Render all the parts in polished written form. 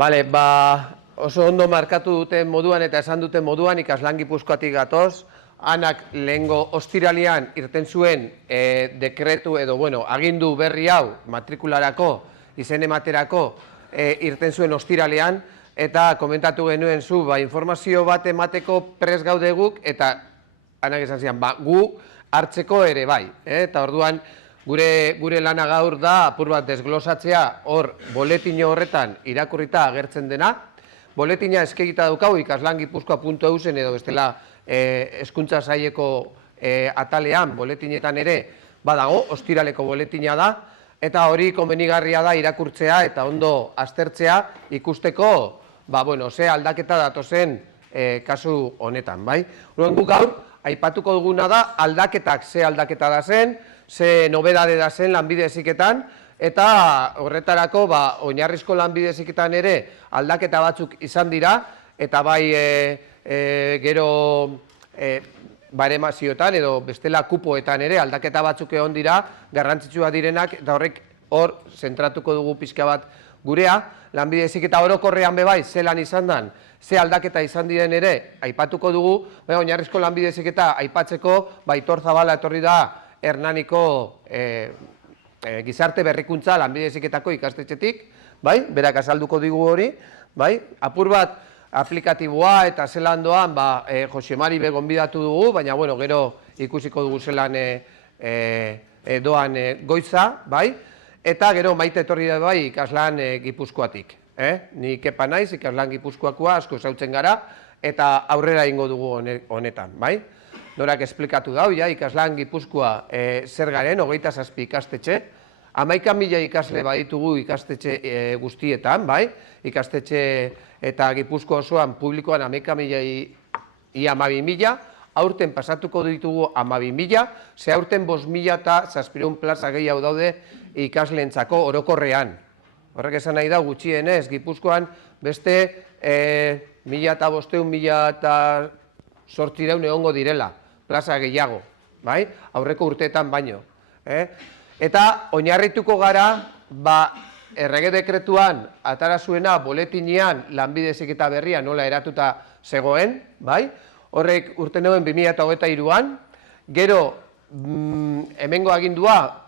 Bale, oso ondo markatu duten moduan eta esan duten moduan ikaslan Gipuzkoatik gatoz, Anak lehengo ostiralian irten zuen dekretu edo, agindu berri hau matrikularako, izen ematerako irten zuen ostiralean, eta komentatu genuen zu, informazio bat emateko prest gaude guk, eta Anak esan zian, gu hartzeko ere bai. Eta orduan, gure lana gaur da, apur bat desglosatzea, hor, boletino horretan irakurrita agertzen dena. Boletina eskegita daukau ikaslangipuzkoa.eusen edo bestela hezkuntza saileko atalean, boletinetan ere badago, ostiraleko boletina da, eta hori konbenigarria da irakurtzea eta ondo aztertzea ikusteko, ze aldaketa datozen kasu honetan, bai? Guk gaur, aipatuko duguna da, aldaketak ze aldaketa da zen, ze nobedade da zen lanbide heziketan, eta horretarako, oinarrizko lanbide heziketan ere aldaketa batzuk izan dira, eta bai gero baremazioetan edo bestela kupoetan ere aldaketa batzuk egon dira, garrantzitsua direnak, eta horrek hor zentratuko dugu pixka bat gurea. Lanbide heziketa orokorrean bebai, zelan izan den, ze aldaketa izan diren ere, aipatuko dugu, oinarrizko lanbide heziketa aipatzeko, Aitor Zabala etorri da Hernaniko gizarte berrikuntza lanbide heziketako ikastetxetik, berak azalduko digu hori, apur bat aplikatiboa eta zelan doan Jose Mari gonbidatu dugu, baina gero ikusiko dugu zelan doan goiza, eta gero Maite etorri da ikaslan Gipuzkoatik. Ni kepa naiz, ikaslan Gipuzkoakoa asko zautzen gara, eta aurrera ingo dugu honetan, Norak esplikatu dau, ikaslan Gipuzkoa zer garen, 27 ikastetxe, 11.000 ikasle baditugu ikastetxe guztietan, ikastetxe eta Gipuzkoa osoan publikoan 11.000 aurten pasatuko ditugu 12.000, ze aurten 5.000 eta 700 plaza gehiago daude ikasleentzako orokorrean. Horrek esan nahi da gutxienez, Gipuzkoan beste 1.500-1.800 egongo direla, plaza gehiago, aurreko urteetan baino. Eta oinarrituko gara, errege dekretuan atara zuena boletinean lanbide heziketa berria nola eratuta zegoen, horrek urte neuen 2023an, gero hemengo agindua,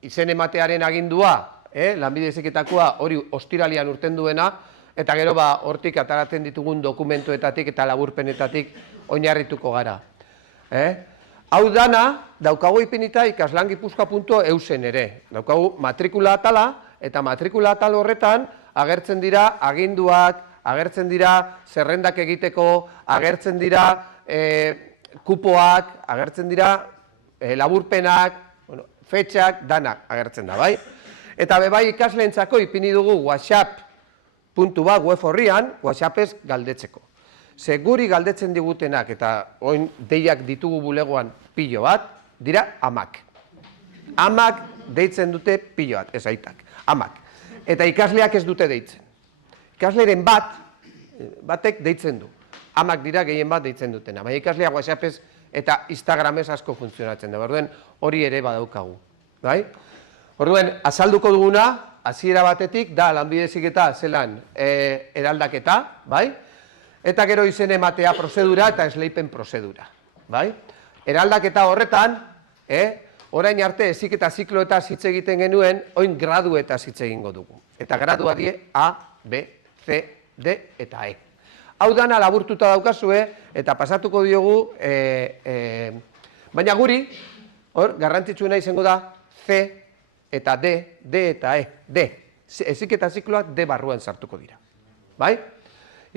izen ematearen agindua, lanbide heziketakoa hori ostiralian urten duena, eta gero hortik ataratzen ditugun dokumentuetatik eta laburpenetatik oinarrituko gara. Hau dana, daukagu ipinita ikaslangipuzkoa.eusen ere. Daukagu matrikula atala, eta matrikula atal horretan agertzen dira aginduak, agertzen dira zerrendak egiteko, agertzen dira kupoak, agertzen dira laburpenak, fetxak, danak agertzen da, Eta bebai ikasleentzako ipini dugu whatsapp.bat web horrian, whatsappez galdetzeko. Ze guri galdetzen digutenak, eta oin deiak ditugu bulegoan pilo bat, dira amak. Amak deitzen dute pilo bat, ez aitak. Amak. Eta ikasleak ez dute deitzen. Ikasleren batek deitzen du. Amak dira gehien bat deitzen dutena. Baina ikasleak whatsappez eta Instagramez asko funtzionatzen da. Orduen hori ere badaukagu. Orduen azalduko duguna, hasiera batetik, da lanbide heziketa zelan eraldaketa, eta gero izen ematea prozedura eta esleipen prozedura. Eraldaketa horretan, orain arte heziketa zikloetaz hitz egiten genuen, oin graduetaz hitz egingo dugu. Eta gradua die A, B, C, D eta E. Hau dana laburtuta daukazue eta pasatuko diogu, baina guri, garrantzitsuena izango da C eta D, D eta E, D. Heziketa zikloak D barruan sartuko dira.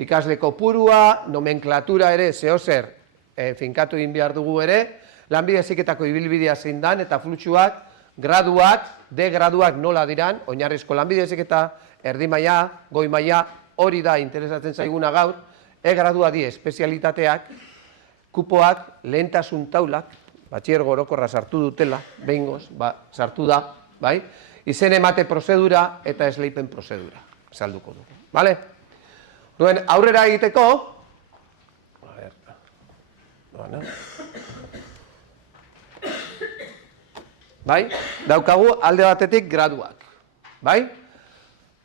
Ikasle kopurua, nomenklatura ere, zehozer finkatu egin behar dugu ere, lanbide heziketako ibilbidea zein dan eta fluxuak, graduak, D graduak nola diran, oinarrizko lanbide heziketa, erdi maila, goi maila, hori da interesatzen zaiguna gaur, E gradua die espezialitateak, kupoak, lehentasun taulak, batxiergo orokorra sartu dutela, behingoz, sartu da, izen emate prozedura eta esleipen prozedura, salduko dugu. Duen, aurrera egiteko, daukagu alde batetik graduak.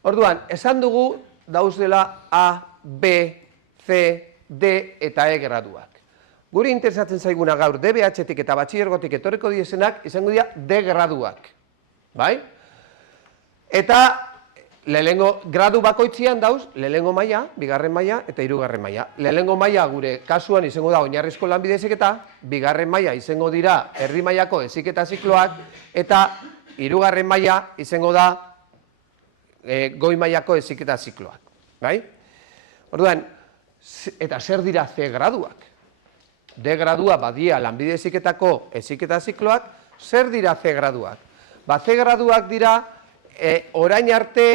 Orduan, esan dugu dauzela A, B, C, D eta E graduak. Guri interesatzen zaiguna gaur DBH-tik eta batxilergotik etorriko diesenak izango dira D graduak. Bai? Eta lehenengo gradu bakoitzian dauz, lehenengo maila, bigarren maila eta hirugarren maila. Lehenengo maila gure kasuan izango da oinarrizko lanbide heziketa, bigarren maila izango dira erdi mailako heziketa zikloak eta hirugarren maila izango da goi mailako heziketa zikloak. Bai? Orduan, eta zer dira C graduak? D gradua badia lanbide heziketako heziketa zikloak, zer dira C graduak? C graduak dira orain arte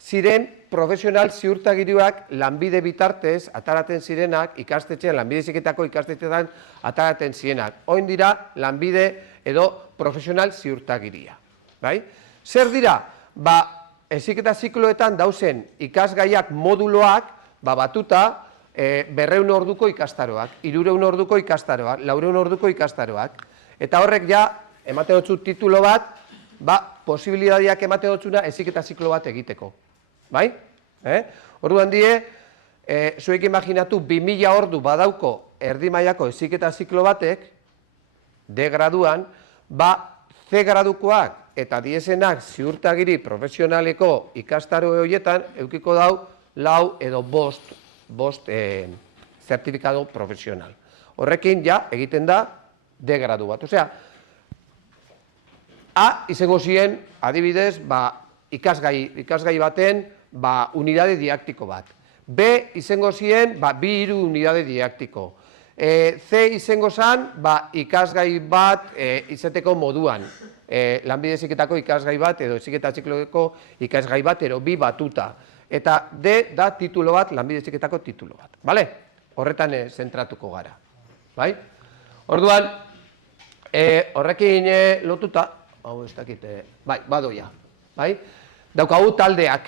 ziren profesional ziurtagiriak lanbide bitartez ataraten zirenak ikastetxean, lanbide heziketako ikastetxean ataraten zirenak. Oin dira lanbide edo profesional ziurtagiria. Zer dira? Heziketa zikloetan dauzen ikasgaiak moduloak batuta 200 orduko ikastaroak, 300 orduko ikastaroak, 400 orduko ikastaroak. Eta horrek ja, emate dutzu titulo bat, posibilidadiak emate dutzuna heziketa ziklo bat egiteko. Bai? Orduan die, zuek imaginatu 2000 ordu badauko erdi mailako heziketa ziklo batek, D graduan, C gradukoak eta diesenak ziurtagiri profesionaleko ikastaro horietan eukiko dau 4 edo 5 zertifikado profesional. Horrekin ja egiten da D gradu bat. Osea, A izango ziren, adibidez, ikasgai baten unidade didaktiko bat. B izango ziren, 2-3 unidade didaktiko. C izango zen, ikasgai bat izateko moduan. Lanbide heziketako ikasgai bat edo heziketa zikloko ikasgai bat ero bi batuta. Eta D da titulo bat, lanbide heziketako titulo bat. Bale? Horretan zentratuko gara. Bai? Orduan, horrekin lotuta, hau ez dakit, bai, badoia. Bai? Daukagu taldeak.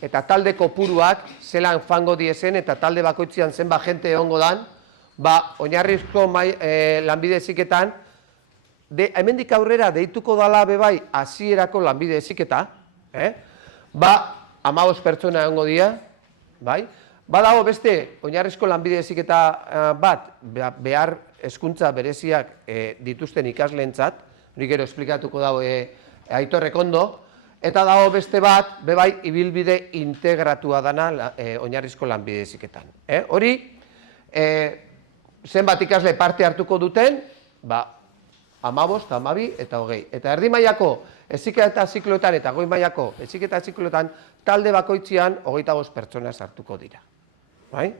Eta talde kopuruak zelan fango diezen eta talde bakoitzean zenba jente egongo dan, oinarrizko lanbide heziketan, hemendik aurrera deituko dala bebai hasierako lanbide heziketa, 15 pertsona egongo dira, bai? Badago beste oinarrizko lanbide heziketa bat behar hezkuntza bereziak dituzten ikasleentzat, hori gero esplikatuko dago Aitorrek ondo, eta dago beste bat, bebai, ibilbide integratua dana oinarrizko lanbide heziketan. Hori, zenbat ikasle parte hartuko duten, 15, 12 eta 20. Eta erdi mailako heziketa zikloetan eta goi mailako heziketa zikloetan talde bakoitzean 25 pertsona sartuko dira. Bai?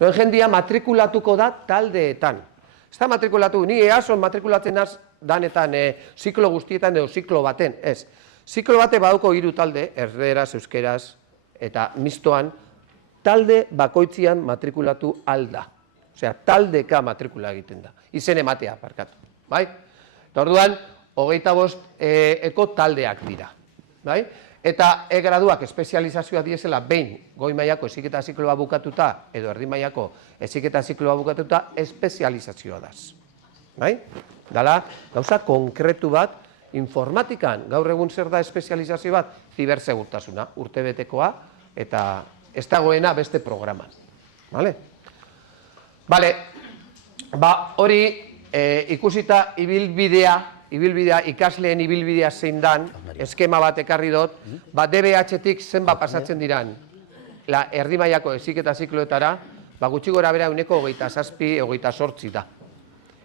Jendia matrikulatuko da taldeetan. Ez da matrikulatu, ni EASOn matrikulatzen az danetan ziklo guztietan edo ziklo baten, ez. Ziklo bate baduko 3 talde, erderaz, euskeraz eta mistoan, talde bakoitzean matrikulatu alda. Osea, taldeka matrikula egiten da. Izen ematea, parkatu. Bai? Eta orduan, 25 eko taldeak dira. Bai? Eta E-graduak espezializazioa diesela behin goi mailako heziketa zikloa bukatuta edo erdi mailako heziketa zikloa bukatuta espezializazioa daz. Bai? Dala, gauza konkretu bat, informatikan, gaur egun zer da espezializazio bat, zibersegurtasuna, urtebetekoa, eta ez dagoena beste programan. Bale? Bale, hori ikusita ibilbidea, ikasleen ibilbidea zein dan, eskema bat ekarri dut, DBH-tik zenba pasatzen diran, erdi mailako heziketa zikloetara, gutxi gora bera 27-28 da.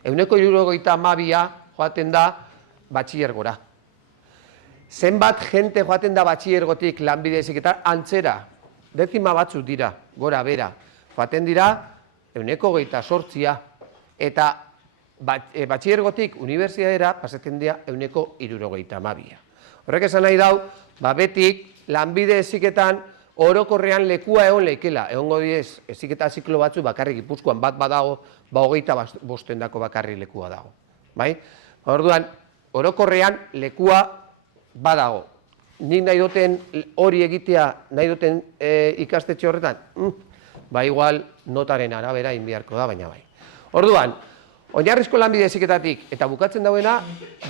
172 joaten da batxilergora. Zenbat jente joaten da batxilergotik lanbide heziketan antzera, dezima batzuk dira, gora bera, joaten dira 128 eta batxilergotik unibertsitatera pasatzen dira 172. Horrek esan nahi dau, betik lanbide heziketan orokorrean lekua egon leikela. Egongo diez, heziketa ziklo batzu bakarrik Gipuzkoan bat badago, 25 bakarrik lekua dago. Bai? Orduan, orokorrean lekua badago. Nik nahi duten hori egitea, nahi duten ikastetxe horretan, igual notaren arabera inbiarko da, baina bai. Orduan, oinarrizko lanbide heziketatik eta bukatzen dauena,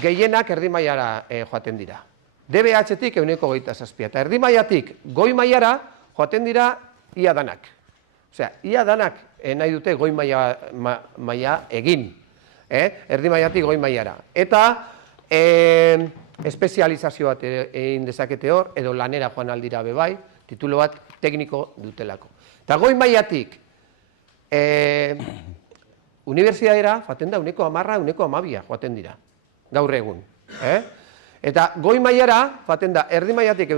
gehienak erdi mailara joaten dira. DBH-tik 127 eta erdi mailatik goi mailara joaten dira ia danak. Osea, ia danak nahi dute goi maila egin, erdi mailatik goi mailara. Eta espezializazio bat egin dezakete hor, edo lanera joan aldira bebai, titulo bat tekniko dutelako. Eta goi mailatik unibertsitatera joaten da 10%, 12% joaten dira, gaur egun. Eta goi mailara joaten da erdi mailatik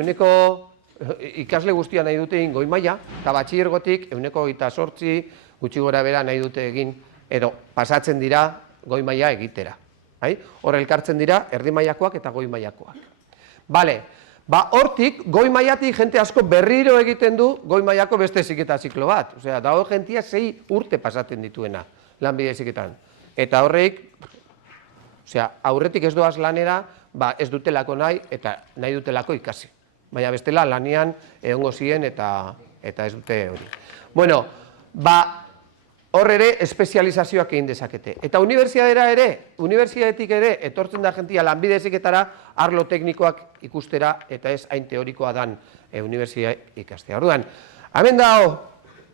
ikasle guztia nahi dute egin goi maila, eta batxilergotik 28% gutxi gora bera nahi dute egin, edo pasatzen dira goi maila egitera. Hor elkartzen dira erdi mailakoak eta goi mailakoak. Bale, hortik goi mailatik jente asko berriro egiten du goi mailako beste heziketa ziklo bat. Osea, dago jentia 6 urte pasatzen dituena lanbide heziketan. Eta horreik, aurretik ez doaz lanera, ez dutelako nahi eta nahi dutelako ikasi. Baina bestela lanean egongo ziren eta ez dute hori. Bueno, hor ere espezializazioak egin dezakete. Eta unibertsitatetik ere etortzen da jentia lanbide heziketara arlo teknikoak ikustera eta ez hain teorikoa dan unibertsitate ikastea. Orduan, hemen dago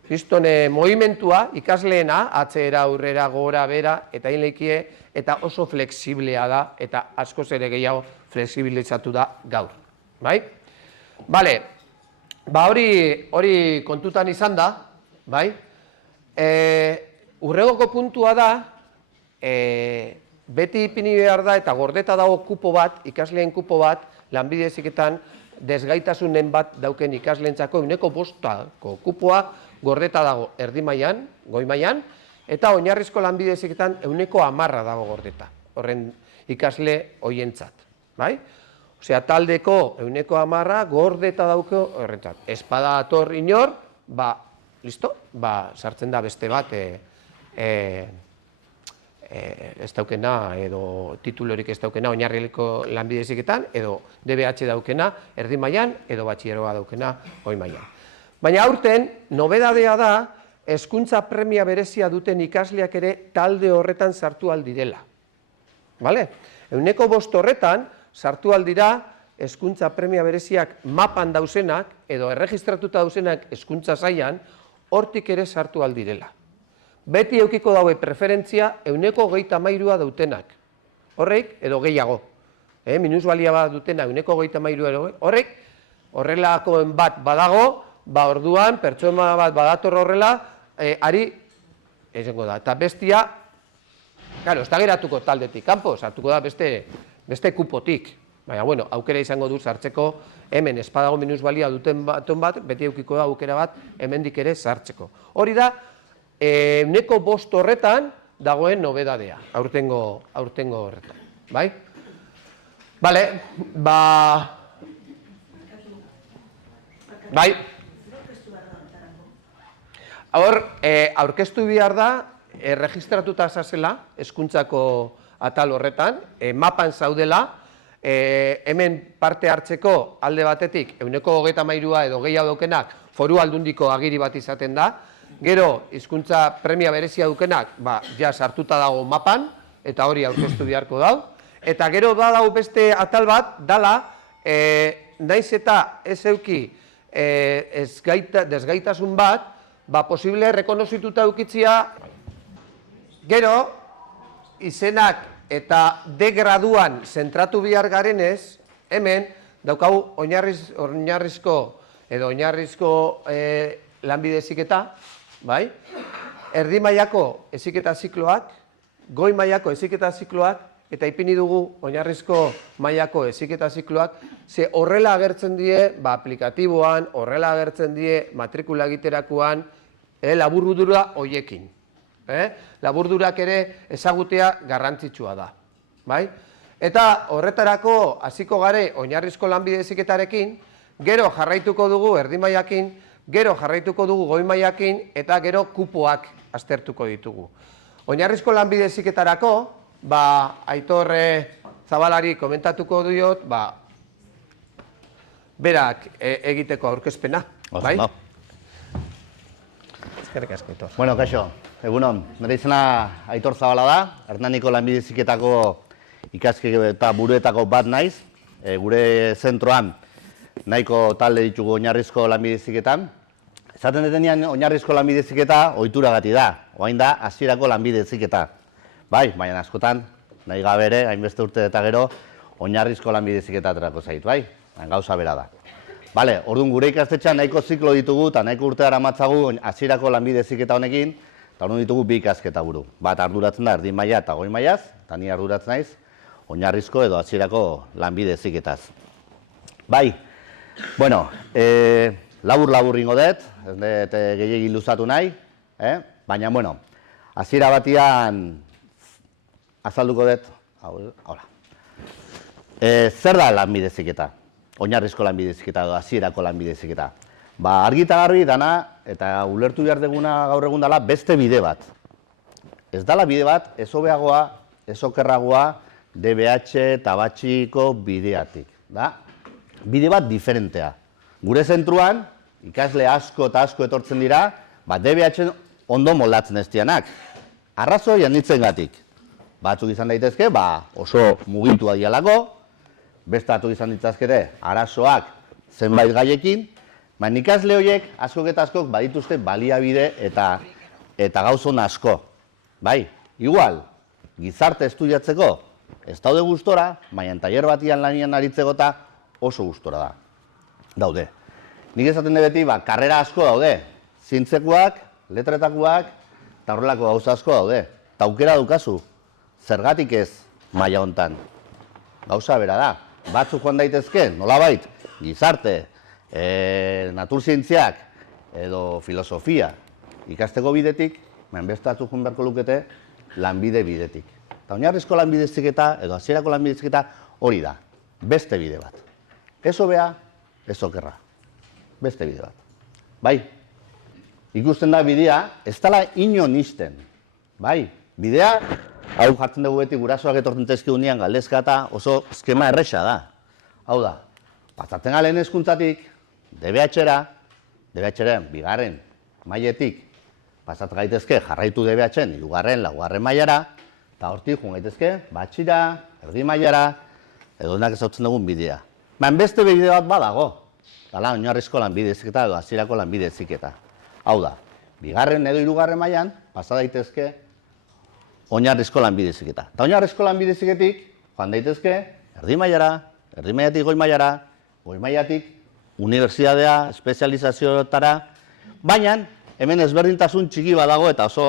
kriston movimentua ikasleena, atzera, aurrera, gora, bera, eta hinleikie, eta oso flexiblea da, eta askoz ere gehiago flexibilizatu da gaur. Bai? Bale, hori kontutan izan da, bai? Urregoko puntua da, beti ipini behar da, eta gordeta dago kupo bat, ikasleen kupo bat, lanbide heziketan desgaitasunen bat dauken ikasleentzako 5% kupoa gordeta dago erdi mailan, goi mailan, eta oinarrizko lanbide heziketan 10% dago gordeta, horren ikasle hoientzat, bai? Osea, taldeko 10% gordeta dauko horrentzat. Espada ator inor, listo, sartzen da beste bat ez daukena, edo titulorik ez daukena oinarrizko lanbide heziketan, edo DBH daukena erdi mailan, edo batxilergoa daukena goi mailan. Baina aurten, nobedadea da, hezkuntza premia berezia duten ikasleak ere talde horretan sartu aldirela. Bale? 5% horretan, sartu aldira hezkuntza premia bereziak mapan dauzenak, edo erregistratuta dauzenak hezkuntza sailan, hortik ere sartu aldirela. Beti eukiko daue preferentzia 23% dautenak. Horrek, edo gehiago. Minusbalia bat dutena 23% horrek, horrelakoen bat badago, orduan, pertsona bat badator horrela, ari, esango da, eta bestia, claro, ez da geratuko taldetik kanpo, sartuko da beste kupotik. Baina, bueno, aukera izango du sartzeko, hemen espadago minusbalia duten bat, beti eukiko da aukera bat, hemendik ere sartzeko. Hori da, 5% horretan dagoen nobedadea, aurtengo horretan. Bai? Bale, bai. Hor, aurkeztu behar da, erregistratuta zazela, hezkuntzako atal horretan, mapan zaudela, hemen parte hartzeko alde batetik, 23% edo gehiago daukenak, foru aldundiko agiri bat izaten da, gero, hizkuntza premia berezia dukenak, ja sartuta dago mapan, eta hori aurkeztu beharko dau, eta gero badau beste atal bat, dala, naiz eta ez euki desgaitasun bat, posible rekonozituta eukitzia, gero, izenak eta D graduan zentratu behar garenez, hemen, daukagu oinarrizko edo oinarrizko lanbide heziketa, bai? Erdi mailako heziketa zikloak, goi mailako heziketa zikloak, eta ipini dugu oinarrizko mailako heziketa zikloak, ze horrela agertzen die, aplikatiboan, horrela agertzen die matrikula egiterakoan, laburdura hoiekin. Laburdurak ere ezagutea garrantzitsua da. Eta horretarako hasiko gare oinarrizko lanbide heziketarekin, gero jarraituko dugu erdi mailakin, gero jarraituko dugu goi mailakin, eta gero kupoak aztertuko ditugu. Oinarrizko lanbide heziketarako, Aitor Zabalari komentatuko diot, berak egiteko aurkezpena. Eskerrik asko, Aitor. Bueno, kaixo, egunon, nire izena Aitor Zabala da, Hernaniko lanbide heziketako ikasketa buruetako bat naiz, gure zentroan nahiko talde ditugu oinarrizko lanbide heziketan, esaten detenean oinarrizko lanbide heziketa ohituragatik da, orain da hasierako lanbide heziketa. Bai, baina askotan, nahi gabe ere, hainbeste urte eta gero, oinarrizko lanbide heziketa aterako zait, bai? Gauza bera da. Bale, orduan gure ikastetxean nahiko ziklo ditugu eta nahiko urte daramatzagu hasierako lanbide heziketa honekin, eta orduan ditugu bi ikasketa buru. Bat arduratzen da erdi maila eta goi mailaz, eta ni arduratzen naiz oinarrizko edo hasierako lanbide heziketaz. Bai, bueno, labur ingo dut, ez dut gehiagin luzatu nahi, baina, bueno, hasiera batian azalduko dut, hola. Zer da lanbide heziketa? Oinarrizko lanbide heziketa edo hasierako lanbide heziketa. Ba, argi eta garbi dana, eta ulertu behar deguna gaur egun dela, beste bide bat. Ez dala bide bat, ez hobeagoa, ez okerragoa, DBH eta batxiko bideatik. Da? Bide bat diferentea. Gure zentruan, ikasle asko eta asko etortzen dira, DBH ondo moldatzen ez dianak. Arrazoi handitzengatik. Batzuk izan daitezke, oso mugitua dialako, beste batzuk izan ditzazkete, arazoak zenbait gaiekin, baina ikasle horiek askok eta askok badituzte baliabide eta gauzon asko. Bai, igual, gizarte estudiatzeko ez daude gustora, baina tailer batian lanian aritzeko eta oso gustora da. Daude. Nik esaten de beti, karrera asko daude. Zientzekoak, letretakoak, eta horrelako gauza asko daude. Eta aukera dukazu, zergatik ez maila hontan. Gauza bera da. Batzuk joan daitezke, nolabait, gizarte, naturzientziak edo filosofia ikasteko bidetik, beste batzuk joan beharko lukete lanbide bidetik. Eta oinarrizko lanbide heziketa edo hasierako lanbide heziketa hori da, beste bide bat. Ez hobea, ez okerra. Beste bide bat. Bai, ikusten da bidea, ez dela inon isten. Bai, bidea, hau jartzen dugu beti gurasoak etortzen tezkigunean galdezka eta oso eskema erresa da. Hau da, pasatzen galen hezkuntzatik, DBH-era, bigarren mailetik, pasat gaitezke jarraitu DBH-en, hirugarren, laugarren mailara, eta hortik joan gaitezke, batxira, erdi mailara, edo denak ezautzen dugun bidea. Baina beste bide bat badago, dala oinarrizko lanbide heziketa edo hasierako lanbide heziketa. Hau da, bigarren edo hirugarren mailan pasa daitezke oinarrizko lanbide heziketa. Eta oinarrizko lanbide heziketik joan daitezke erdi mailara, erdi mailatik goi mailara, goi mailatik unibertsitatea, espezializazioetara, baina hemen ezberdintasun txiki badago eta oso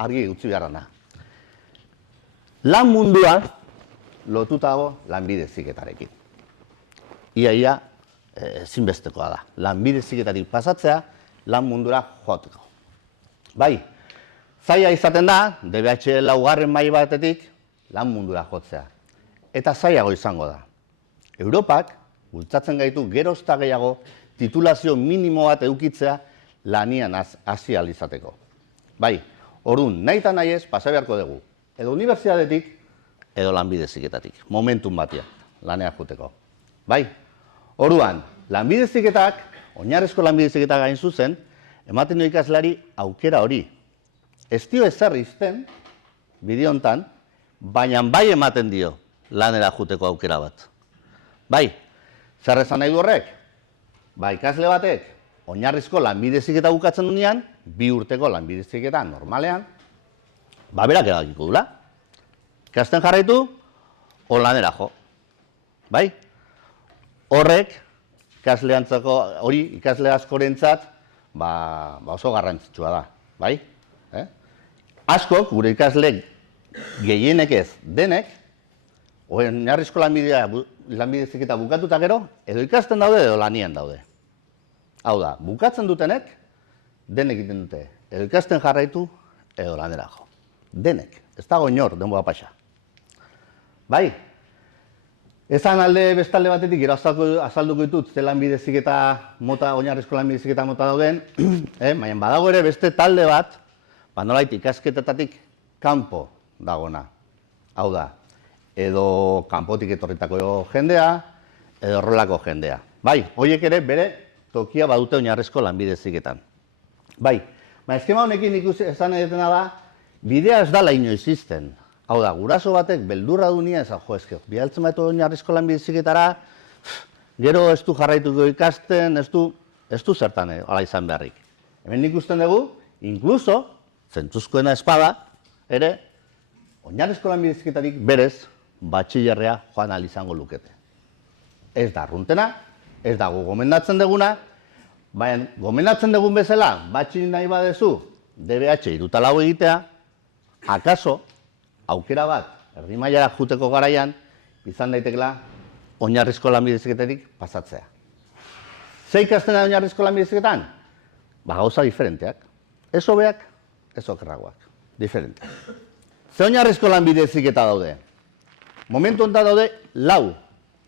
argi utzi beharrana. Lan mundua lotutago lanbide heziketarekin. Ia ezinbestekoa da. Lanbide heziketatik pasatzea lan mundura joateko. Bai, zaila izaten da, DBH laugarren maila batetik lan mundura jotzea. Eta zailago izango da. Europak bultzatzen gaitu geroz eta gehiago titulazio minimo bat edukitzea lanian hasi ahal izateko. Bai, orduan, nahi eta nahi ez, pasa beharko dugu. Edo unibertsitatetik, edo lanbide heziketatik. Momentum batean, lanean joteko. Bai, orduan, lanbide heziketak, oinarrizko lanbide heziketak gain zuzen, ematen du ikaslari aukera hori. Ez dio ezer izten, bide hontan, baina bai ematen dio lanera joteko aukera bat. Bai, zer esan nahi du horrek? Ba, ikasle batek, oinarrizko lanbide heziketa bukatzen duenean, 2 urteko lanbide heziketa normalean, berak erabakiko dula. Ikasten jarraitu, lanera jo. Bai? Horrek, ikasle askorentzat, oso garrantzitsua da. Bai? Askok, gure ikasle gehienek ez denek, oinarrizko lanbide heziketa bukatuta gero, edo ikasten daude edo lanian daude. Hau da, bukatzen dutenek, denek egiten dute, edo ikasten jarraitu, edo lanera jo. Denek, ez dago inor, denboa pasa. Bai, ezan alde bestalde batetik, gero azalduko ditut, ze lanbide heziketa mota, oinarrizko lanbide heziketa mota dauden, baina badago ere beste talde bat, nolait ikasketetatik kanpo dagona. Hau da, edo kanpotik etorritako jendea, edo horrelako jendea. Bai, horiek ere bere tokia badute oinarrizko lanbide heziketan. Bai, eskema honekin esan edetena da, bidea ez dala inoiz izten. Hau da, guraso batek beldurra du nien, bidaltzen baitu oinarrizko lanbide heziketara, gero ez du jarraituko ikasten, ez du zertan ala izan beharrik. Hemen ikusten dugu, inkluso, zentzuzkoena espada, ere, oinarrizko lanbide heziketatik berez, batxillerrea joan ahal izango lukete. Ez da arruntena, ez dago gomendatzen duguna, baina gomendatzen dugun bezala, batxi nahi badezu, DBH 3 egitea, akaso, aukera bat, erdi mailara juteko garaian, izan daitekela oinarrizko lanbide heziketatik pasatzea. Ze ikasten da oinarrizko lanbide heziketan? Gauza diferenteak. Ez hobeak, ez okerragoak. Diferenteak. Ze oinarrizko lanbide heziketa daude? Momentu honetan daude 4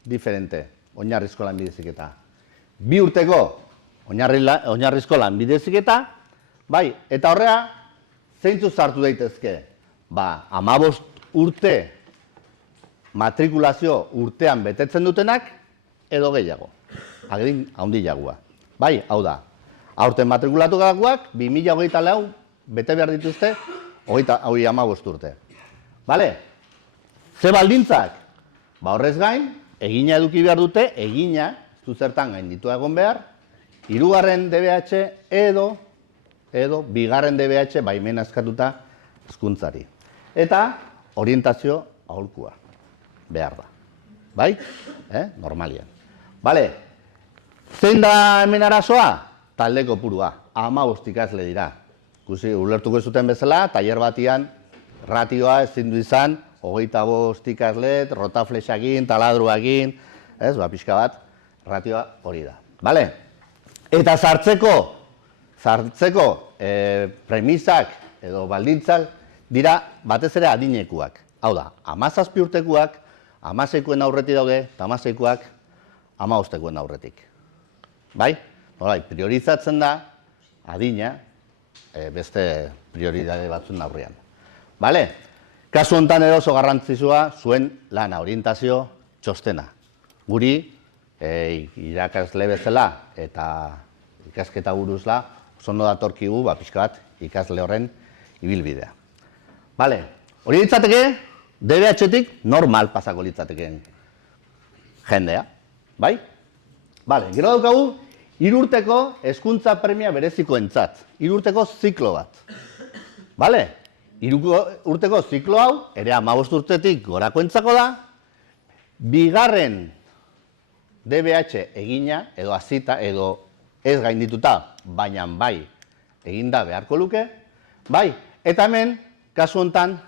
diferente oinarrizko lanbide heziketa. 2 urteko oinarrizko lanbide heziketa, bai, eta horrea, zeintzu sartu daitezke? 15 urte matrikulazio urtean betetzen dutenak, edo gehiago. Agrin handiagoa. Bai, hau da. Aurten matrikulatu garakoak, 2024 bete behar dituzte, 15 urte. Bale? Ze baldintzak? Horrez gain, egina eduki behar dute, egina, ez du zertan gainditu egon behar, 3. DBH edo 2. DBH baimena eskatuta hezkuntzari. Eta orientazio aholkua behar da. Bai? Normalian. Bale, zein da hemen arazoa? Talde kopurua, 15 ikasle dira. Ulertuko zuten bezala, tailer batian ratioa ezin du izan, 25 ikasle, rotaflexakin, taladruakin, pixka bat, ratioa hori da. Bale? Eta sartzeko premisak edo baldintzak dira batez ere adinekuak. Hau da, 17 urtekoak, 16koen aurretik daude, eta 16koak 15koen aurretik. Bai? Priorizatzen da adina beste prioridade batzuen aurrean. Bale? Kasu honetan oso garrantzitsua zuen lana, orientazio txostena. Guri, irakasle bezala eta ikasketa buruzla, oso ondo datorkigu, pixka bat, ikasle horren ibilbidea. Bale? Hori ditzateke, DBH-tik normal pasako litzatekeen jendea. Bai? Bale, gero daukagu, 3 urteko hezkuntza premia berezikoentzat. 3 urteko ziklo bat. Bale? 3 urteko ziklo hau, ere 15 urtetik gorakoentzako da, 2. DBH egina, edo hasita, edo ez gaindituta, baina bai eginda beharko luke, bai, eta hemen, kasu honetan,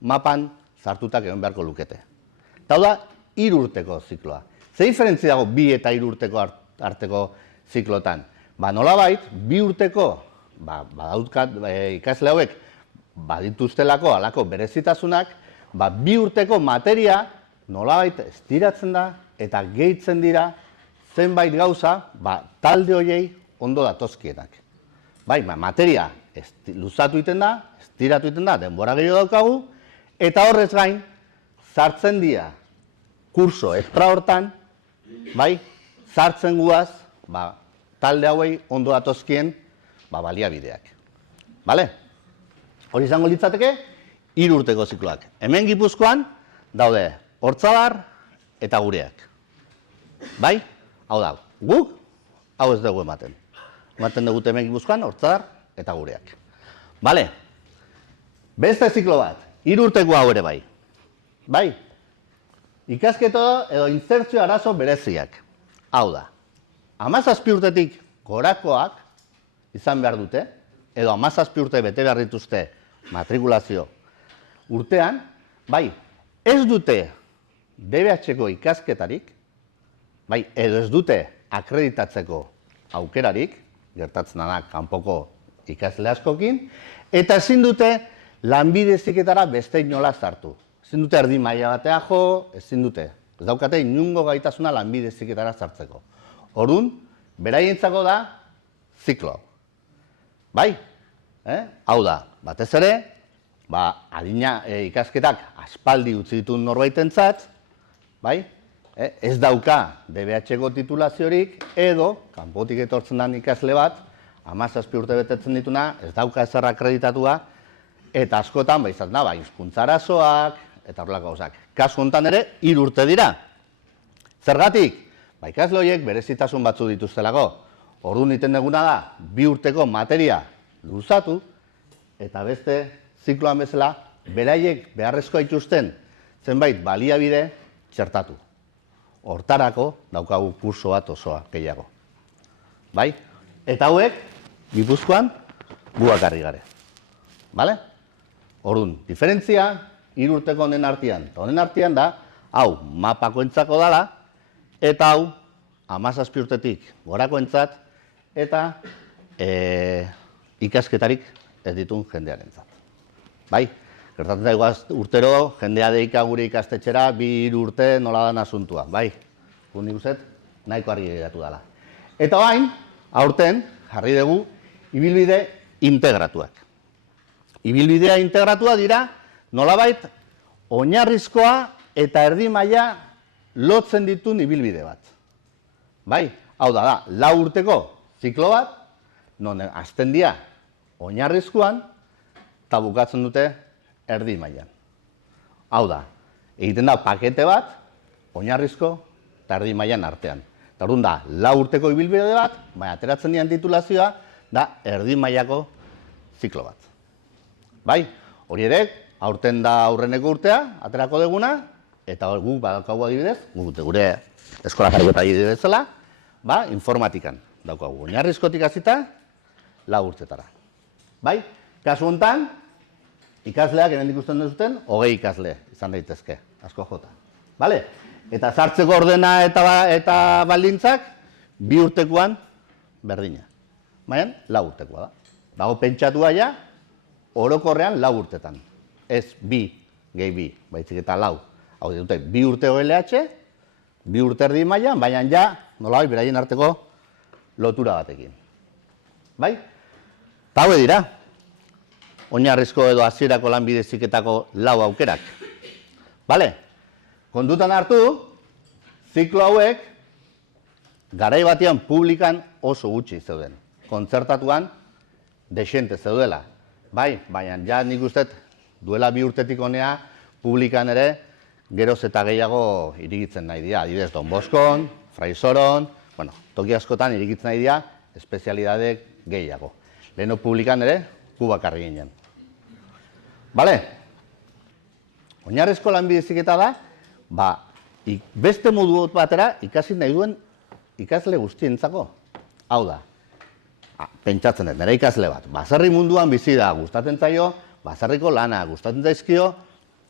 mapan sartutak egon beharko lukete. Eta hau da, 3 urteko zikloa. Ze diferentzi dago 2 eta 3 urteko arteko ziklotan? Nolabait, 2 urteko, badauzkat ikasle hauek, badituztelako alako berezitasunak, 2 urteko materia nolabait estiratzen da eta gehitzen dira zenbait gauza talde horiei ondo datozkienak. Bai, materia luzatu egiten da, estiratu egiten da, denbora gehiago daukagu, eta horrez gain, sartzen dira kurso extra hortan, bai, sartzen guaz, talde hauei ondo datozkien baliabideak. Bale? Hori izango litzateke, 3 urteko zikloak. Hemen Gipuzkoan daude Hortzabar eta Gureak. Bai? Hau da, guk hau ez dugu ematen. Ematen dugu hemen Gipuzkoan Hortzabar eta Gureak. Bale? Beste ziklo bat, 3 urteko hau ere bai. Bai? Ikasketo edo insertzio arazo bereziak. Hau da, 17 urtetik gorakoak izan behar dute, edo 17 urte bete behar dituzte matrikulazio urtean, bai, ez dute DBH-ko ikasketarik, bai, edo ez dute akreditatzeko aukerarik, gertatzen da kanpoko ikasle askokin, eta ezin dute lanbide heziketara beste inola sartu. Ezin dute erdi maila batea jo, ezin dute. Ez daukate inungo gaitasuna lanbide heziketara sartzeko. Orduan, beraientzako da ziklo. Bai? Hau da, batez ere, adina ikasketak aspaldi utzi ditu norbaitentzat, bai? Ez dauka DBH-ko titulaziorik, edo, kanpotik etortzen den ikasle bat, 17 urte betetzen dituna, ez dauka ezer akreditatua, eta askotan, izaten da, hizkuntza arazoak, eta horrelako gauzak. Kasu honetan ere, 3 urte dira. Zergatik? Ikasle horiek berezitasun batzu dituztelako. Orduan egiten duguna da, 2 urteko materia luzatu, eta beste zikloan bezala, beraiek beharrezkoa dituzten zenbait baliabide txertatu. Hortarako daukagu kurso bat osoa gehiago. Bai? Eta hauek, Gipuzkoan, gu bakarrik gare. Bale? Orduan, diferentzia, 3 urteko honen artean. Eta honen artean da, hau mapakoentzako dala, eta hau 17 urtetik gorakoentzat, eta ikasketarik ez ditun jendearentzat. Bai? Gertatzen da urtero, jendea deika gure ikastetxera, 2-3 urte nola dan asuntua. Bai? Nik uzet, nahiko argi geratu dela. Eta bain, aurten, jarri dugu, ibilbide integratuak. Ibilbidea integratua dira, nolabait, oinarrizkoa eta erdi maila lotzen ditun ibilbide bat. Bai? Hau da, 4 urteko ziklo bat, non hasten dira oinarrizkoan, eta bukatzen dute erdi mailan. Hau da, egiten da pakete bat, oinarrizko eta erdi mailan artean. Eta orduan da, 4 urteko ibilbide bat, baina ateratzen dian titulazioa, da erdi mailako ziklo bat. Bai, hori ere, aurten da aurreneko urtea, aterako deguna, eta guk badaukagu adibidez, gure eskola jarriketa adibidez bezala, informatikan daukagu. Oinarrizkotik hasita, 4 urtetara. Bai, kasu honetan, ikasleak hemendik ikusten duzuten, 20 ikasle izan daitezke, asko jota. Bale? Eta sartzeko ordena eta baldintzak, 2 urtekoan berdina. Baina, 4 urtekoa da. Dago pentsatua ja, orokorrean 4 urtetan. Ez 2 gehi 2, baizik eta 4. Hau dute, 2 urte OLH, 2 urte erdi mailan, baina ja, nolabait beraien arteko lotura batekin. Bai? Eta hau dira, oinarrizko edo hasierako lanbide heziketako 4 aukerak. Bale? Kontutan hartu, ziklo hauek, garai batean publikan oso gutxi zeuden. Kontzertatuan, dexente zeudela. Bai, baina ja nik uste duela 2 urtetik honea, publikan ere, geroz eta gehiago irigitzen nahi dira. Adibidez, Don Boskon, Fraisoron, toki askotan irigitzen nahi dira, espezialidade gehiago. Leheno publikan ere, gu bakarri ginen. Bale? Oinarrizko lanbide heziketa da, beste modu batera ikasi nahi duen ikasle guztientzako. Hau da, pentsatzen dut, nire ikasle bat, baserri munduan bizi da, gustatzen zaio, baserriko lana, gustatzen zaizkio,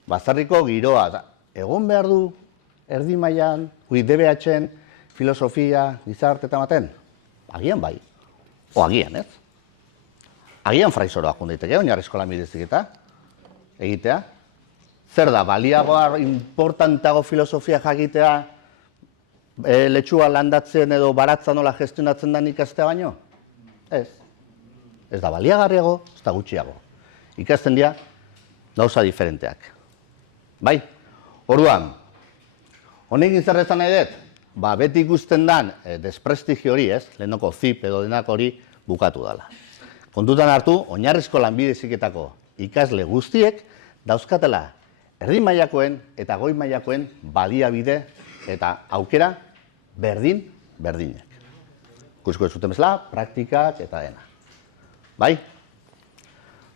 baserriko giroa. Egon behar du erdi mailan, DBH-en, filosofia, gizarte eta maten? Agian bai, o agian ez. Agian Fraisoroa jundaiteke, oinarrizko lanbide heziketa egitea. Zer da, baliagoa importantago filosofia jakitea letxua landatzen edo baratza nola gestionatzen da ikastea baino? Ez. Ez da baliagarriago, ez da gutxiago. Ikasten dira gauza diferenteak. Bai? Orduan, honekin zer esan nahi dut? Beti ikusten dan desprestigio hori, ez? Lehenoko zip edo denak hori bukatu dela. Kontutan hartu, oinarrizko lanbide heziketako ikasle guztiek dauzkatela erdi mailakoen eta goi mailakoen baliabide eta aukera berdinak. Ikusko ez zuten bezala, praktikak eta dena. Bai?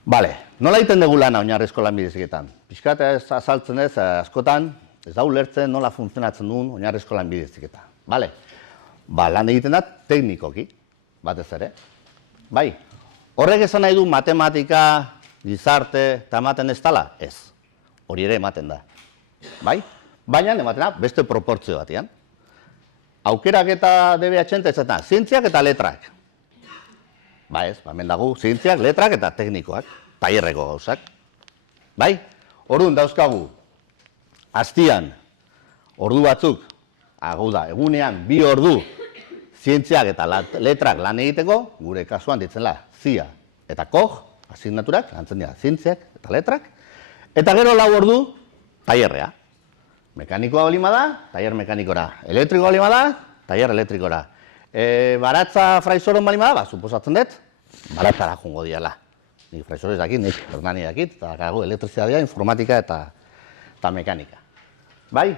Bale, nola egiten dugu lana oinarrizko lanbide heziketan? Pixkat ez azaltzen ez, askotan, ez da ulertzen nola funtzionatzen duen oinarrizko lanbide heziketa. Bale? Lan egiten da teknikoki, batez ere. Bai? Horrek esan nahi du matematika, gizarte eta ematen ez dela? Ez. Hori ere ematen da. Bai? Baina ematen da beste proportzio batean. Aukerak eta DBH-en tezatzen, zientziak eta letrak. Ba ez, hemen dago zientziak, letrak eta teknikoak, tailerreko gauzak. Bai? Orduan dauzkagu, astian, ordu batzuk, egunean 2 ordu zientziak eta letrak lan egiteko, gure kasuan ditzela zia eta koj, asignaturak, lantzen dira zientziak eta letrak, eta gero 4 ordu tailerrea. Mekanikoa balima da, tailer mekanikora. Elektrikoa balima da, tailer elektrikora. Baratza Fraisoron balima da, suposatzen dut, baratzara jungo diala. Nik Fraisoro ez dakit, nik Hernani dakit, eta elektrizitatea, informatika eta mekanika. Bai?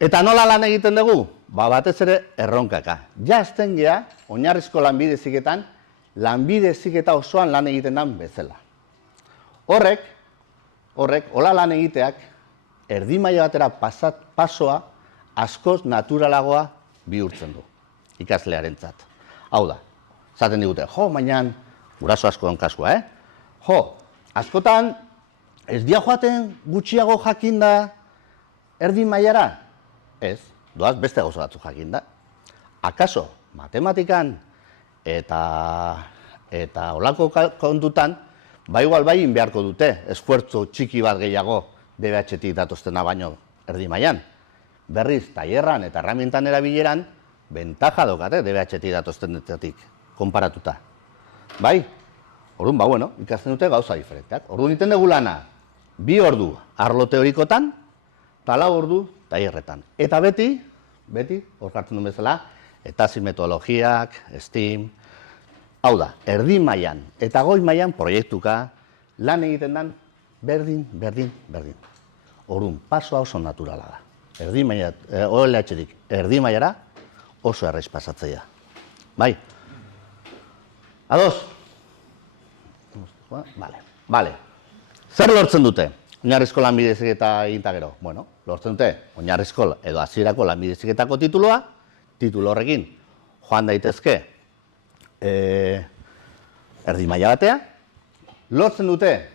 Eta nola lan egiten dugu? Batez ere erronkaka. Ja azten gea, oinarrizko lanbide heziketan, lanbide heziketa osoan lan egiten den bezala. Horrek, hola lan egiteak, erdi maila batera pasoa askoz naturalagoa bihurtzen du, ikaslearentzat. Hau da, zaten digute, mainan, guraso askoan kasua, askotan, ez dia joaten gutxiago jakinda erdi mailara? Ez, doaz beste gauza batzuk jakinda. Akaso, matematikan eta olako kontutan, igual beharko dute, esfuertzo txiki bat gehiago DBH-tik datoztena baino erdi mailan. Berriz, tailerran eta herramientan erabileran, bentaja daukate DBH-tik datoztenetik konparatuta. Bai? Orduan, ikasten dute gauza diferenteak. Orduan egiten dugu lana, 2 ordu arlo teorikotan, eta 4 ordu tailerretan. Eta beti, hor jartzen duen bezala, eta metodologiak, STEAM, hau da, erdi mailan eta goi mailan proiektuka lan egiten den berdin. Orduan, pasoa oso naturala da. Erdi maila, OLH-rik erdi mailara oso erraiz pasatzea. Bai? Ados? Bale. Zer lortzen dute? Oinarrizko lanbide heziketa eginta gero. Bueno, lortzen dute oinarrizko edo hasierako lanbide heziketako tituloa, titulo horrekin joan daitezke erdi maila batea, lortzen dute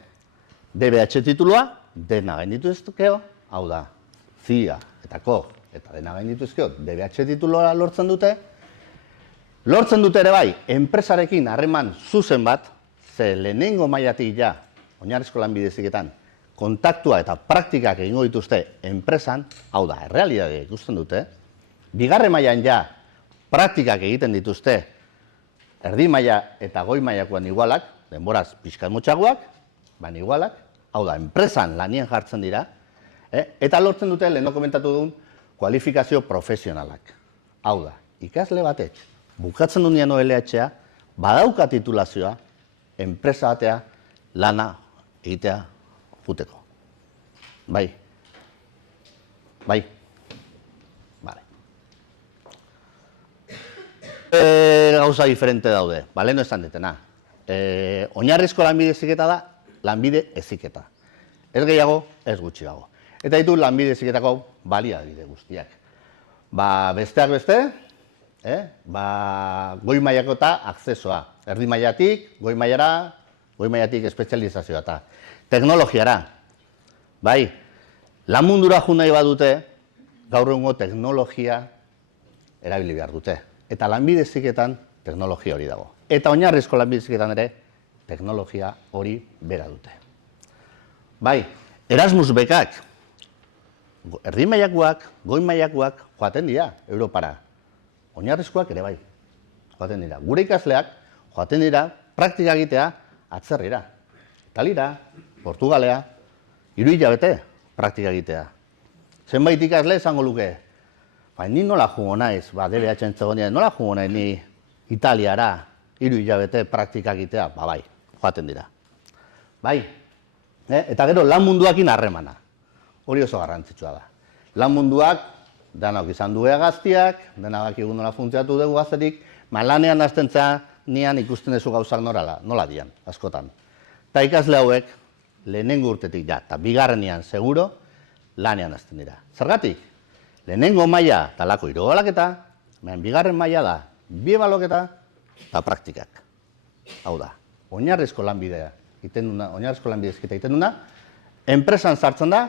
DBH tituloa, dena gainditu ezkeo, hau da, CIA eta COG eta dena gainditu ezkeo, DBH tituloa lortzen dute ere bai, enpresarekin harreman zuzen bat, ze lehenengo mailatik ja, oinarrizko lanbide heziketan, kontaktua eta praktikak egingo dituzte enpresan, hau da, errealitatea ikusten dute, bigarren mailan ja, praktikak egiten dituzte, erdi maila eta goi mailakoan igualak, denboraz pixka motxagoak, baina igualak, hau da, enpresan lanien jartzen dira, eta lortzen dute, lehen komentatu duen, kualifikazio profesionalak. Hau da, ikasle batek, bukatzen dunean OLH-a, badauka titulazioa, enpresa batea, lana egitea juteko. Bai. Bale. Gauza diferente daude, lehen esan detena. Oinarrizko lanbide heziketa da, lanbide heziketa. Ez gehiago, ez gutxiago. Eta ditu lanbide heziketako baliabide guztiak. Besteak beste, goi mailako eta akzesoa. Erdi mailatik, goi mailara, goi mailatik espezializazioa eta teknologiara. Bai, lan mundura jo nahi badute, gaur egungo teknologia erabili behar dute. Eta lanbide heziketan teknologia hori dago. Eta oinarrizko lanbide heziketan ere teknologia hori bera dute. Bai, Erasmus bekak, erdi mailakoak, goi mailakoak joaten dira Europara. Oinarrizkoak ere bai, joaten dira. Gure ikasleak joaten dira praktika egitea atzerrira. Italira, Portugalea, 3 hilabete praktika egitea. Zenbait ikasle esango luke, ni nola jungo naiz, DBH entzegonean, nola jungo naiz ni Italiara 3 hilabete praktika egitea, bai, joaten dira. Bai, eta gero lan munduakin harremana. Hori oso garrantzitsua da. Lan munduak, denak izan du gaztiak, denak egun nola funtzionatu dugu gazterik, lanean hasten nian ikusten duzu gauzak nola dian, askotan. Eta ikasle hauek, lehenengo urtetik ja, eta bigarrenean seguro, lanean hasten dira. Zergatik? Lehenengo maila talako 3 ebalaketa, bigarren maila da 2 ebaloketa eta praktikak. Hau da, oinarrizko lanbidea egiten duna, enpresan sartzen da,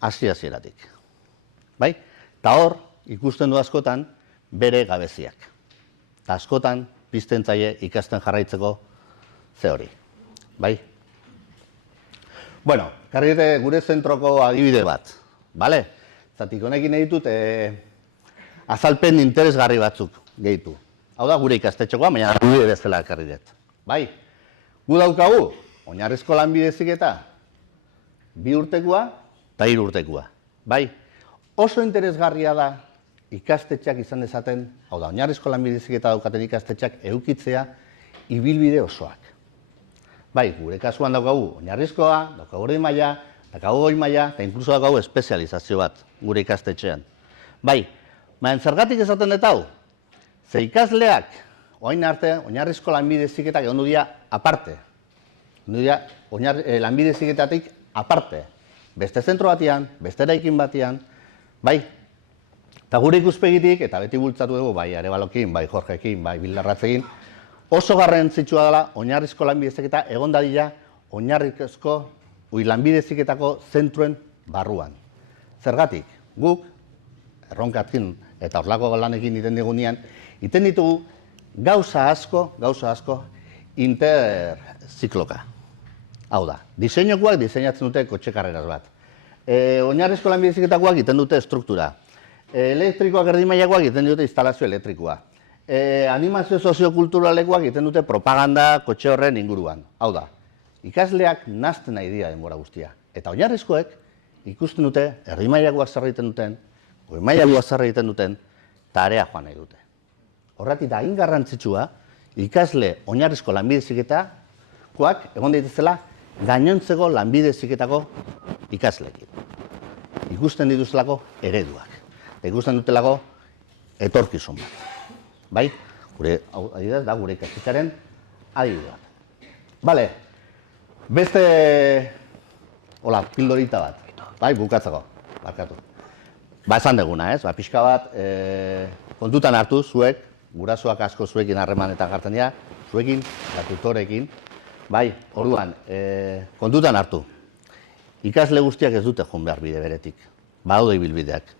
hasieratik. Bai? Eta hor, ikusten du askotan, bere gabeziak. Eta askotan, pizten zaie ikasten jarraitzeko ze hori. Bai? Bueno, karri gure zentroko adibide bat. Bale? Zatik honekin egitut azalpen interesgarri batzuk gehitu. Hau da, gure ikastetxokoa, baina adibide bezala karri dut. Bai? Gu daukagu, oinarrizko lanbide heziketa 2 urtekoa eta 3 urtekoa. Bai? Oso interesgarria da ikastetxeak izan dezaten, hau da, oinarrizko lanbide heziketa daukaten ikastetxeak edukitzea ibilbide osoak. Bai, gure kasuan daukagu oinarrizkoa, daukagu erdi maila, daukagu goi maila, eta inkluso daukagu espezializazio bat gure ikastetxean. Bai, baina zergatik esaten dut hau? Ze ikasleak, orain arte, oinarrizko lanbide heziketak egon dira aparte. Egon dira lanbide heziketatik aparte. Beste zentro batean, beste eraikin batean, bai. Eta gure ikuspegitik, eta beti bultzatu dugu, bai Arebalokin, bai Jorgekin, bai Bildarratzekin, oso garrantzitsua dela oinarrizko lanbide heziketa egon dadila oinarrizko lanbide heziketako zentruen barruan. Zergatik, guk, erronkatkin eta horlako lanekin iten digunean, iten ditugu gauza asko interzikloka. Hau da, diseinokoak diseinatzen dute kotxe karreraz bat. Oinarrizko lanbide heziketakoak iten dute struktura. Elektrikoak erdimailakoak egiten dute instalazio elektrikoa. Animazio soziokulturalekoak egiten dute propaganda kotxe horren inguruan. Hau da, ikasleak nazten nahi dira denbora guztia. Eta oinarrizkoek ikusten dute erdimailakoak zer egiten duten, goi-mailakoak zer egiten duten, eta area joan nahi dute. Horregatik da, hain garrantzitsua, ikasle oinarrizko lanbide heziketakoak egon daitezela gainontzeko lanbide heziketako ikasleekin. Ikusten dituztelako ereduak. Ikusten dutelako etorkizun bat. Bai? Gure adibidez da gure ikastetxearen adibide bat. Bale. Beste pildorita bat. Bai, bukatzeko. Barkatu. Esan deguna, ez? Pixka bat kontutan hartu zuek, gurasoak asko zuekin harremanetan jartzen dira, zuekin, tutorekin. Bai, orduan, kontutan hartu. Ikasle guztiak ez dute joan behar bide beretik. Badaude ibilbideak.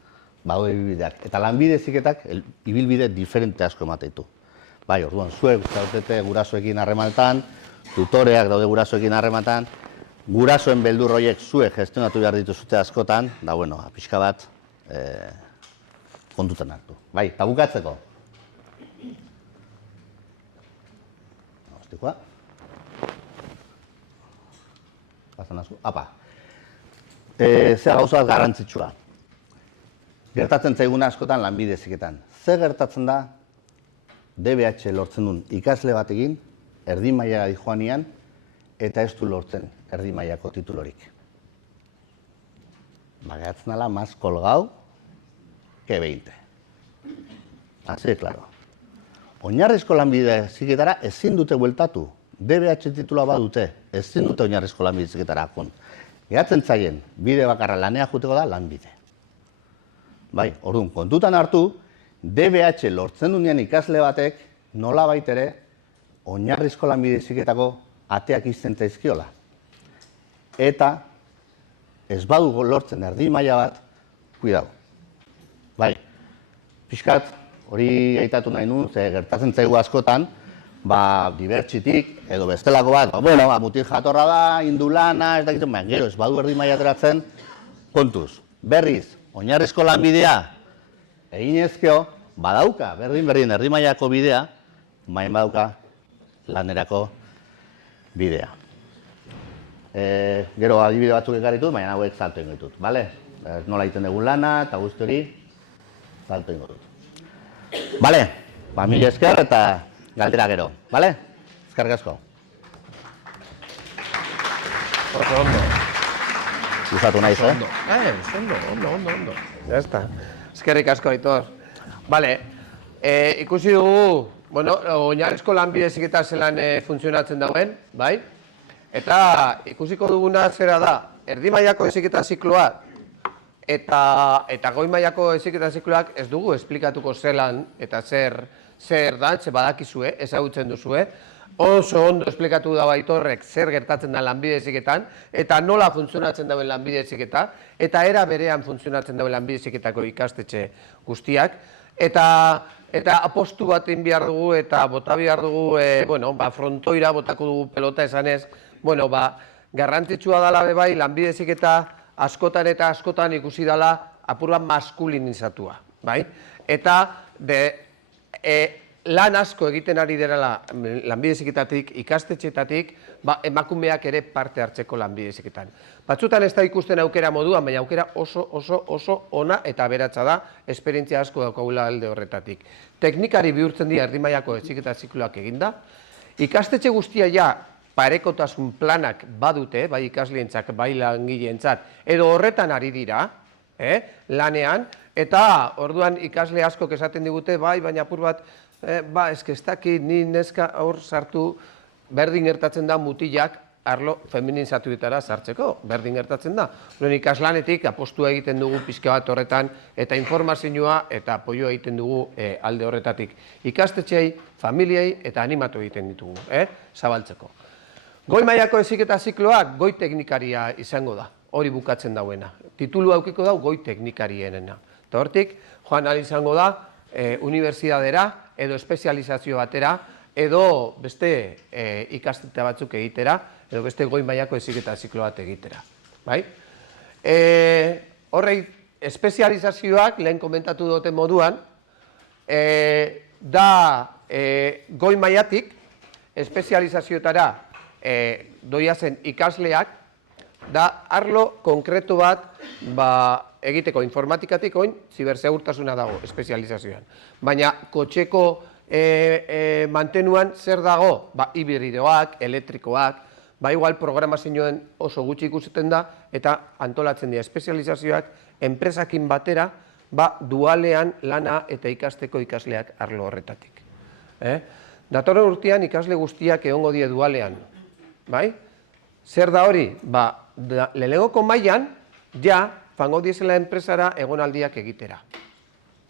Eta lanbide heziketak ibilbide diferente asko emateitu. Bai, orduan, zuek zaudete gurasoekin harremanetan, tutoreak daude gurasoekin harremanetan, gurasoen beldur horiek zuek gestionatu behar dituzute askotan, da, bueno, pixka bat kontutan hartu. Bai, eta bukatzeko. Ostikoa. Pasan asko. Apa. Zer gauza garrantzitsua. Gertatzen zaiguna askotan lanbide heziketan. Zer gertatzen da DBH lortzen duen ikasle batekin erdi mailara joanean eta ez du lortzen erdi mailako titulorik. Geratzen dela más colgado que 20. Así de claro. Oinarrizko lanbide heziketara ezin dute bueltatu. DBH titula badute, ezin dute oinarrizko lanbide heziketara joan. Geratzen zaien bide bakarra lanea joateko da lanbide. Bai, orduan, kontutan hartu, DBH lortzen duenean ikasle batek nolabait ere oinarrizko lanbide heziketako ateak izten zaizkiola. Eta ez badu lortzen erdi maila bat, kuidau. Bai, pixkat, hori aitatu nahi nuen, ze gertatzen zaigu askotan, dibertsitik edo bestelako bat, mutil jatorra da, indulana, ez dakiten, gero ez badu erdi maila ateratzen, kontuz, berriz, oinarrizko lanbidea egin ezkeo, badauka, berdin erdi mailako bidea, baina badauka lanerako bidea. Gero adibide batzuk ekarritut, baina hauek salto ingo ditut, bale? Nola egiten dugun lana eta guzti hori salto ingo dut. Bale, mila esker eta galdera gero, bale? Eskerrik asko. Oso ondo. Gustatu naiz, Ondo. Ya está. Eskerrik asko, Aitor. Bale, ikusi dugu, oinarrizko lanbide heziketa zelan funtzionatzen dauen, bai? Eta ikusiko duguna zera da, erdi mailako heziketa zikloa eta goi mailako heziketa zikloak ez dugu esplikatuko zelan eta zer da, ze badakizue, ezagutzen duzue. Oso ondo esplikatu da Aitorrek zer gertatzen da lanbide heziketan eta nola funtzionatzen dauen lanbide heziketa eta era berean funtzionatzen dauen lanbide heziketako ikastetxe guztiak. Eta apostu bat egin behar dugu eta bota behar dugu, frontoira botako dugu pelota esanez, garrantzitsua dela bebai lanbide heziketa askotan eta askotan ikusi dela apur bat maskulinizatua, bai? Eta lan asko egiten ari derela lanbide heziketatik, ikastetxeetatik, emakumeak ere parte hartzeko lanbide heziketan. Batzutan ez da ikusten aukera moduan, baina aukera oso ona eta aberatsa da, esperientzia asko daukagula alde horretatik. Teknikari bihurtzen dira erdi mailako heziketa zikloak eginda. Ikastetxe guztia ja parekotasun planak badute, bai ikasleentzat, bai langileentzat, edo horretan ari dira, lanean, Eta orduan ikasle askok esaten digute, bai, baina apur bat, ez dakit, ni neska hor sartu, berdin gertatzen da mutilak arlo feminizatuetara sartzeko, berdin gertatzen da. Horren ikaslanetik apostua egiten dugu pixka bat horretan, eta informazioa eta apoioa egiten dugu alde horretatik. Ikastetxeei, familiei eta animatu egiten ditugu, zabaltzeko. Goi mailako heziketa zikloak goi teknikaria izango da, hori bukatzen dauena. Titulu aukiko dau goi teknikarienena. Eta hortik, joan ahal izango da, unibertsitatera edo espezializazio batera, edo beste ikastetxe batzuk egitera, edo beste goi mailako heziketa ziklo bat egitera. Horrei, espezializazioak, lehen komentatu duten moduan, da goi mailatik espezializazioetara doiazen ikasleak, da arlo konkretu bat egiteko informatikatik oin zibersegurtasuna dago espezializazioan. Baina kotxeko mantenuan zer dago? Hibridoak, elektrikoak, igual programazioen oso gutxi ikusten da eta antolatzen dira espezializazioak enpresakin batera dualean lana eta ikasteko ikasleak arlo horretatik. Datorren urtean ikasle guztiak egongo die dualean. Zer da hori? Lehenengoko mailan, fango diezela enpresara egonaldiak egitera.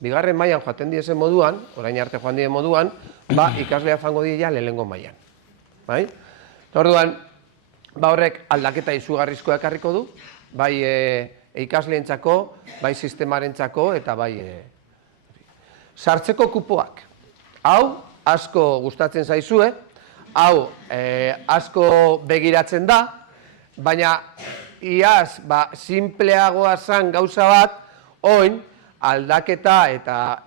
Bigarren mailan joaten diezen moduan, orain arte joan dien moduan, ikaslea fango diela lehenengo mailan. Orduan, horrek aldaketa izugarrizkoa ekarriko du, bai ikasleentzako, bai sistemarentzako eta bai sartzeko kupoak. Hau, asko gustatzen zaizue, hau asko begiratzen da, baina iaz simpleagoa zan gauza bat, oin aldaketa eta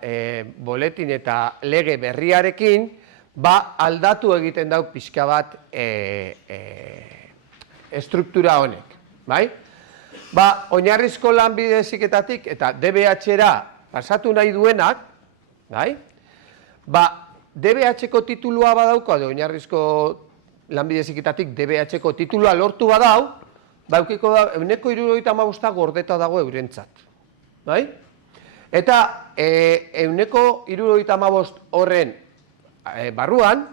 boletin eta lege berriarekin aldatu egiten dau pixka bat estruktura honek. Oinarrizko lanbide heziketatik eta DBH-era pasatu nahi duenak, DBH-ko titulua badauko, oinarrizko lanbide heziketatik DBH-ko titulua lortu badau, eukiko da, 175 gordeta dago eurentzat. Eta 175 horren barruan,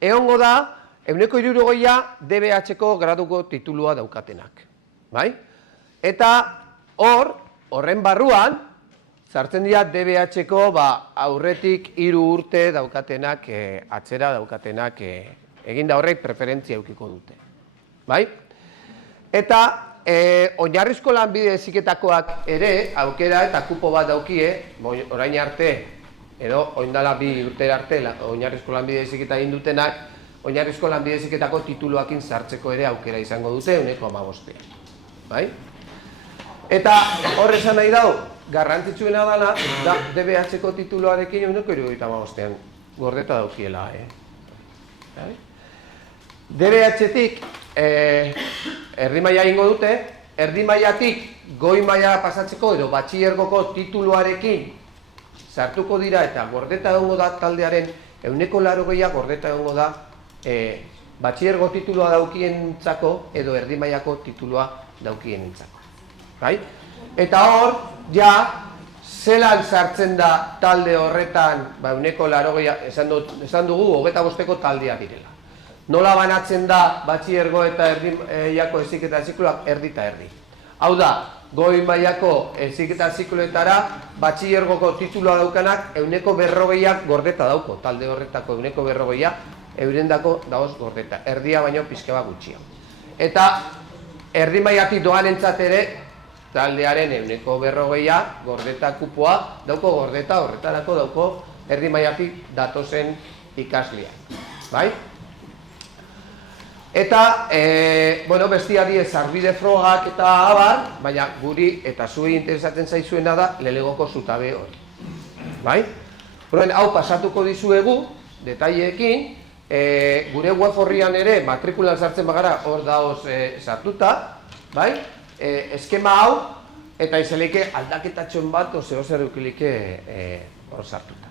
egongo da, 160 DBH-ko graduko titulua daukatenak. Eta horren barruan, sartzen dira DBH-ko aurretik 3 urte daukatenak, atzera daukatenak, eginda horrek preferentzia eukiko dute. Eta oinarrizko lanbide heziketakoak ere aukera eta kupo bat daukie, orain arte, edo oindala 2 urtera arte, oinarrizko lanbide heziketa egin dutenak, oinarrizko lanbide heziketako tituluakin sartzeko ere aukera izango dute 1,5. Eta hor esan nahi dau, garrantzitsuena dela, DBH-ko tituluarekin 1,75 gordeta daukiela. DBH-tik erdi maila egingo dute, erdi mailatik goi maila pasatzeko edo batxilergoko tituluarekin sartuko dira eta gordeta egongo da taldearen 180 gordeta egongo da batxilergo titulua daukientzako edo erdi mailako titulua daukienentzako. Eta hor, zelan sartzen da talde horretan 180, esan dugu 25ko taldea direla. Nola banatzen da batxilergo eta erdi mailako heziketa zikloak erdi eta erdi. Hau da, goi mailako heziketa zikloetara batxilergoko titulua daukanak 140 gordeta dauko, talde horretako 140 eurendako dagoz gordeta, erdia baino pixka bat gutxia. Eta erdi mailatik doanentzat ere taldearen 140 gordeta kupoa dauko gordeta horretarako dauko erdi mailatik datozen ikaslea. Eta, bestiari sarbide frogak eta abar, baina guri eta zuei interesatzen zaizuena da lehenengoko zutabe hori. Hau pasatuko dizuegu, detaileekin, gure web orrian ere matrikulan sartzen bagara hor daoz sartuta, eskema hau, eta izaleke aldaketatxon bat ozeo zer eukilike hor sartuta.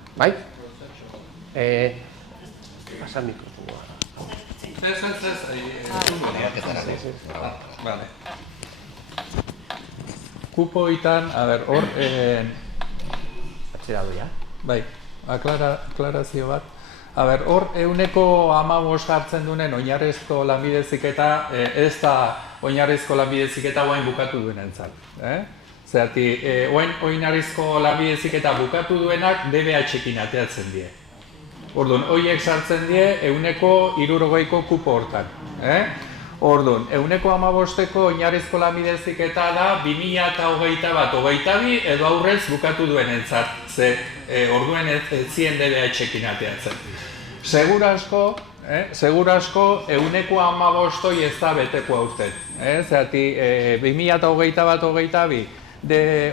Pasan mikrofonoa. Vale. kupoitan, hor, Atzera doia. bai, aklarazio bat. Hor, 15% hartzen duenen oinarrizko lanbide heziketa, ez da oinarrizko lanbide heziketa guain bukatu duenentzat. Zergatik, oinarrizko lanbide heziketa bukatu duenak DBH-ekin ateatzen die. Orduan, horiek sartzen die 60%ko kupo hortan. Orduan, 15%ko oinarrizko lanbide heziketa da 2021-22 edo aurrez bukatu duenentzat. Ze orduen ez zien DBH-ekin ateatzen. Segur asko, 15% ez da beteko aurten. Zergatik, 2021-22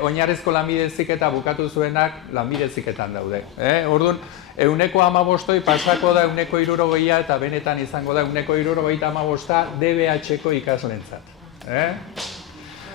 oinarrizko lanbide heziketa bukatu zuenak lanbide heziketan daude. Orduan, 15% pasako da 60% eta benetan izango da 60% DBH-ko ikaslentzat.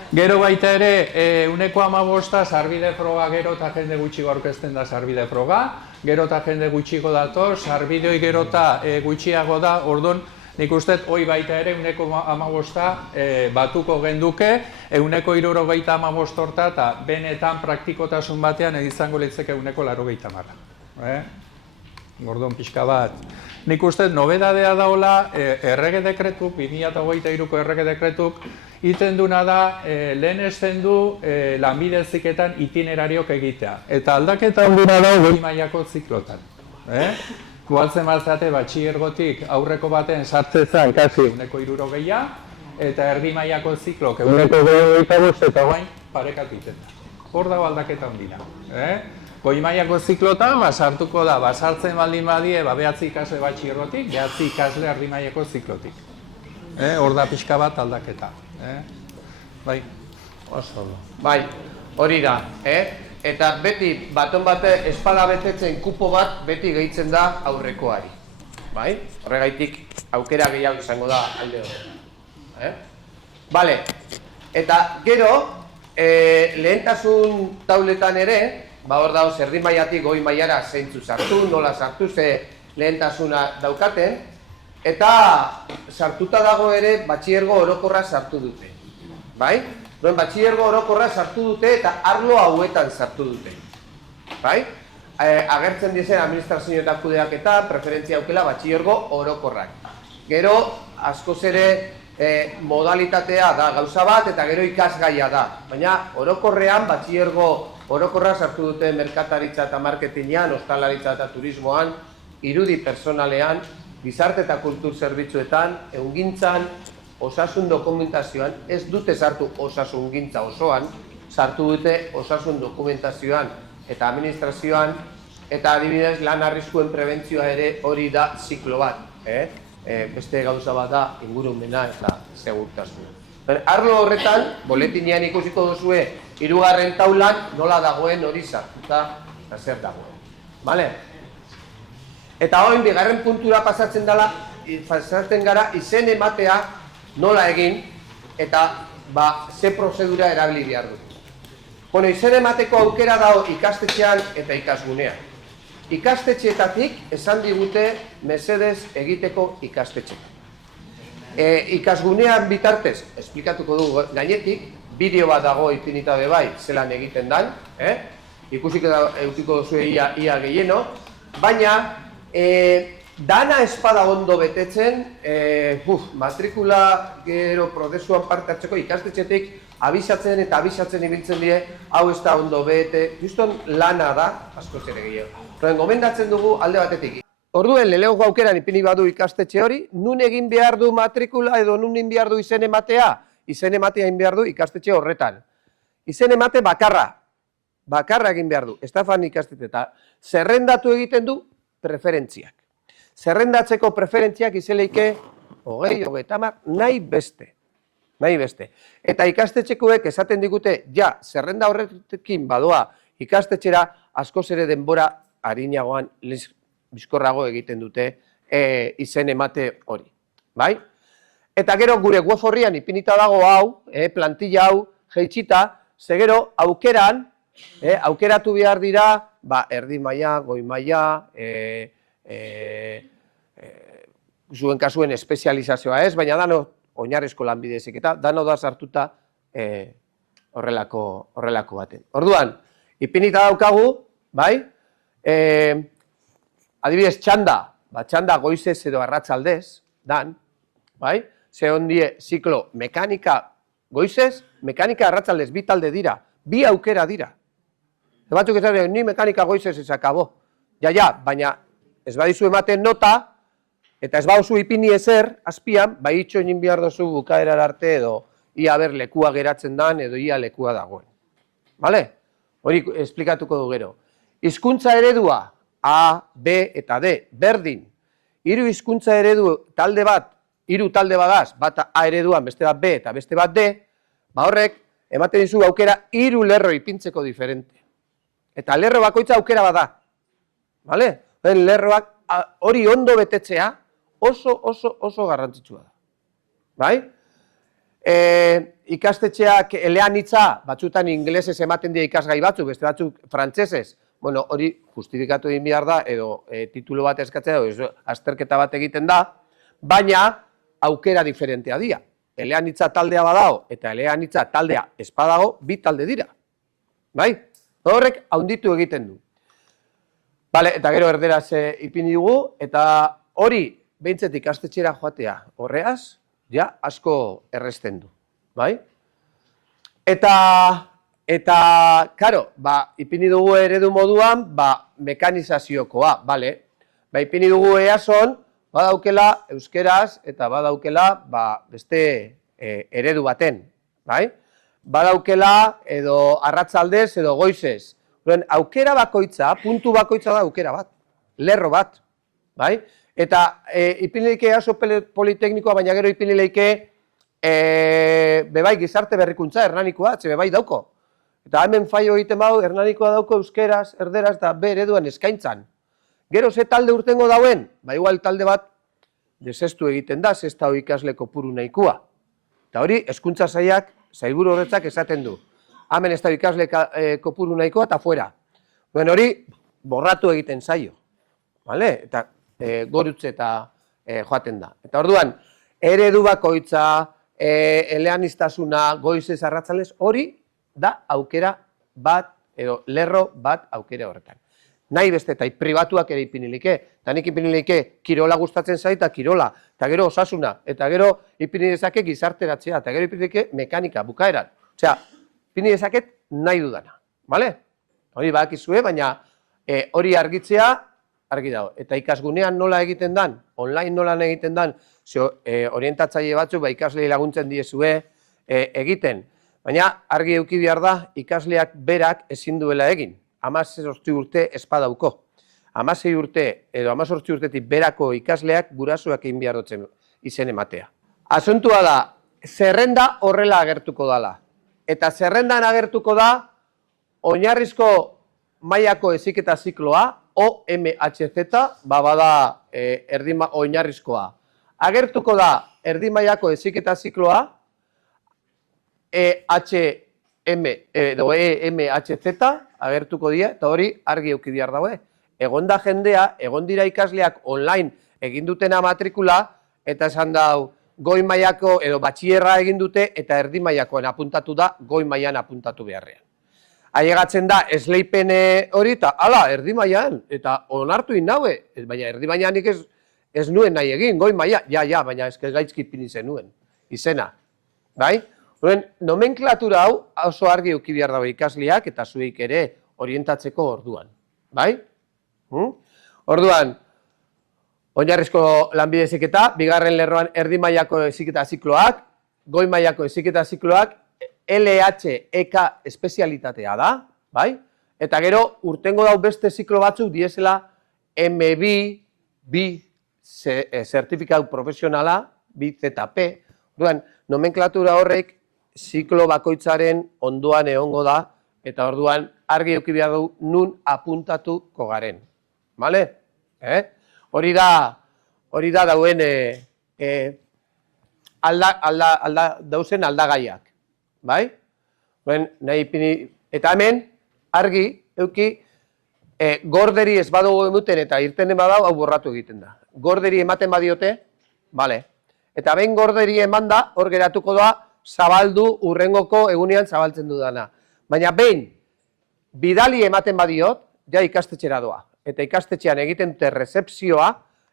Gero baita ere, 15% sarbide froga gero eta jende gutxigo aurkezten da sarbide froga, gero eta jende gutxigo dator, sarbideoi gero eta gutxiago da, orduan, nik uste, hoi baita ere 15% batuko genduke, 60% horta eta benetan praktikotasun batean izango litzeke 80%. Orduan pixka bat. Nik uste, nobedadea daola, errege dekretuk, 2023ko errege dekretuk, iten duna da, lehen esten du lanbide heziketan itinerariok egitea. Eta aldaketa handuna da goi mailako ziklotan. Gualtzen batzate batxillergotik aurreko baten sartzezan kasi 60%, eta erdi mailako ziklok 65% eta guain parekat iten da. Hor dago aldaketa handina. Goi mailako ziklotan, sartuko da, sartzen baldin badie, 9 ikasle batxillergotik, 9 ikasle erdi mailako ziklotik. Hor da pixka bat aldaketa. Bai, oso ondo. Bai, hori da, Eta beti, baton bate espala betetzen kupo bat, beti gehitzen da aurrekoari. Bai? Horregaitik aukera gehiago izango da alde hori. Bale, eta gero, lehentasun tauletan ere, hor dago erdi mailatik goi mailara zeintzu sartu, nola sartu ze lehentasuna daukaten, eta sartuta dago ere batxillergo orokorra sartu dute. Bai? Batxillergo orokorra sartu dute eta arlo hauetan sartu dute. Bai? Agertzen dizen administrazio eta kudeaketa, preferentzia aukela batxillergo orokorrak. Gero, askoz ere modalitatea da gauza bat eta gero ikasgaia da. Baina orokorrean batxillergo orokorra sartu dute merkataritza eta marketingean, ostalaritza eta turismoan, irudi personalean, gizarte eta kultur zerbitzuetan, ehungintzan, osasun dokumentazioan, ez dute sartu osasungintza osoan, sartu dute osasun dokumentazioan eta administrazioan, eta adibidez lan arriskuen prebentzioa ere hori da ziklo bat. Beste gauza bat da ingurumena eta segurtasuna. Arlo horretan, boletinean ikusiko duzue, 3. taulan nola dagoen hori sartuta eta zer dagoen. Bale? Eta hori, 2. puntura pasatzen gara izen ematea nola egin eta ze prozedura erabili behar du. Izen emateko aukera dago ikastetxean eta ikasgunean. Ikastetxeetatik esan digute mesedez egiteko ikastetxeetan. Ikasgunean bitartez, esplikatuko dugu gainetik, bideo bat dago ipinita bai, zelan egiten dan, ikusiko duzu ia gehieno, baina dana espada ondo betetzen, matrikula gero prozesuan parte hartzeko ikastetxetik abisatzen eta abisatzen ibiltzen die, hau ez da ondo bete, juston lana da, asko zer gehiago. Gomendatzen dugu alde batetik. Orduen, lehenengo aukeran ipini badu ikastetxe hori, nun egin behar du matrikula edo nun egin behar du izen ematea? Izen ematea egin behar du ikastetxe horretan. Izen emate bakarra egin behar du, estafan ikastetxe eta zerrendatu egiten du preferentziak. Zerrendatzeko preferentziak izeleike 20, 30, nahi beste. Eta ikastetxekoek esaten digute, zerrenda horrekin badoa ikastetxera askoz ere denbora arinagoan bizkorrago egiten dute izen emate hori. Bai? Eta gero gure web horrian ipinita dago hau, plantilla hau, jeitsita, ze gero aukeran, aukeratu behar dira, erdi maila, goi maila, zuen kasuen espezializazioa ez, baina dano oinarrizko lanbide heziketa, dano da sartuta horrelako baten. Orduan, ipinita daukagu, bai, adibidez txanda, txanda goizez edo arratsaldez, dan, bai, ze ondie ziklo mekanika goizez, mekanika arratsaldez, bi talde dira, bi aukera dira. Batzuk ez da, ni mekanika goizez ez akabo. Ja, baina ez badizu ematen nota, eta ez bauzu ipini ezer, azpian, bai itxo egin behar dozu bukaerar arte edo ia ber lekua geratzen dan edo ia lekua dagoen. Bale? Hori esplikatuko du gero. Hizkuntza eredua, A, B eta D, berdin. Hiru hizkuntza eredu talde bat, hiru talde badaz, bat A ereduan, beste bat B eta beste bat D, horrek ematen dizu aukera hiru lerro ipintzeko diferente. Eta lerro bakoitza aukera bada. Bale? Lerroak hori ondo betetzea oso garrantzitsua da. Bai? Ikastetxeak eleanitza, batzutan ingelesez ematen dira ikasgai batzuk, beste batzuk frantsesez, bueno, hori justifikatu egin behar da, edo titulu bat eskatzea, edo azterketa bat egiten da, baina aukera diferentea dira. Eleanitza taldea badago, eta eleanitza taldea ez badago, bi talde dira. Bai? Horrek haunditu egiten du. Bale, eta gero erderaz ipini dugu, eta hori behintzet ikastetxera joatea horreaz, ja, asko erresten du, bai? Eta, karo, ipini dugu eredu moduan, mekanizaziokoa, bale? Ipini dugu EASOn, badaukela euskeraz eta badaukela beste eredu baten, bai? Badaukela edo arratsaldez edo goizez. Aukera bakoitza, puntu bakoitza da aukera bat, lerro bat, bai? Eta ipinileike EASO Politeknikoa, baina gero ipinileike bebai gizarte berrikuntza, hernanikoa, bebai dauko. Eta hemen faio egiten bau, hernanikoa dauko euskeraz, erderaz eta B ereduan eskaintzan. Gero ze talde urtengo dauen, igual talde bat desestu egiten da, zesta hori ikasle kopuru nahikoa. Eta hori, hezkuntza sailak, sailburu horretzak esaten du. Hemen ez da ikasle kopuru nahikoa eta fuera. Hori, borratu egiten zaio. Eta gorutze eta joaten da. Eta orduan, eredu bakoitza, eleaniztasuna, goizez arratsaldez, hori da aukera bat, edo lerro bat aukera horretan. Nahi beste, eta pribatuak ere ipinilike, eta nik ipinilike kirola gustatzen zaita, kirola, eta gero osasuna, eta gero ipinilezake gizarteratzea, eta gero ipinilike mekanika, bukaeran. Osea, ipinilezaket nahi dudana, bale? Hori badakizue, baina hori argitzea, argi dago. Eta ikasgunean nola egiten dan, online nola egiten dan, orientatzaile batzuk ikaslei laguntzen diezue egiten. Baina argi eduki behar da, ikasleak berak ezin duela egin. 18 urte espadauko. 16 urte edo 18 urtetik berako ikasleak gurasoak egin behar dutzen izen ematea. Asuntua da, zerrenda horrela agertuko dala. Eta zerrendan agertuko da, oinarrizko mailako heziketa zikloa, OMHZ, bada oinarrizkoa. Agertuko da, erdi mailako heziketa zikloa, EMHZ, agertuko dira, eta hori argi eduki behar daue. Egon da jendea, egon dira ikasleak online egin dutena matrikula, eta esan dau, goi mailako edo batxierra egin dute, eta erdi mailakoan apuntatu da, goi mailan apuntatu beharrean. Ailegatzen da, esleipen hori, eta ala, erdi mailan, eta onartu inaue, baina erdi mailan nik ez nuen nahi egin, goi maila, ja, baina ez gaizki ipini zenuen, izena, bai? Nomenklatura hau oso argi eduki behar dago ikasleak eta zueik ere orientatzeko orduan, bai? Orduan, oinarrizko lanbide heziketa, bigarren lerroan erdi mailako heziketa zikloak, goi mailako heziketa zikloak, LHEK espezialitatea da, bai? Eta gero, urtengo dau beste ziklo batzuk diesela MB, B zertifikatu profesionala, BZP. Orduan, nomenklatura horrek ziklo bakoitzaren ondoan egongo da, eta orduan argi eduki behar du nun apuntatuko garen. Bale? Hori da dauen dauzen aldagaiak. Bai? Eta hemen, argi eduki, gorderi ez badugu emuten eta irtenen badau, hau borratu egiten da. Gorderi ematen badiote, bale. Eta behin gorderi eman da, hor geratuko da, zabaldu urrengoko egunean zabaltzen dudana. Baina behin, bidali ematen badiot, ja ikastetxera doa. Eta ikastetxean egiten dute rezepzioa,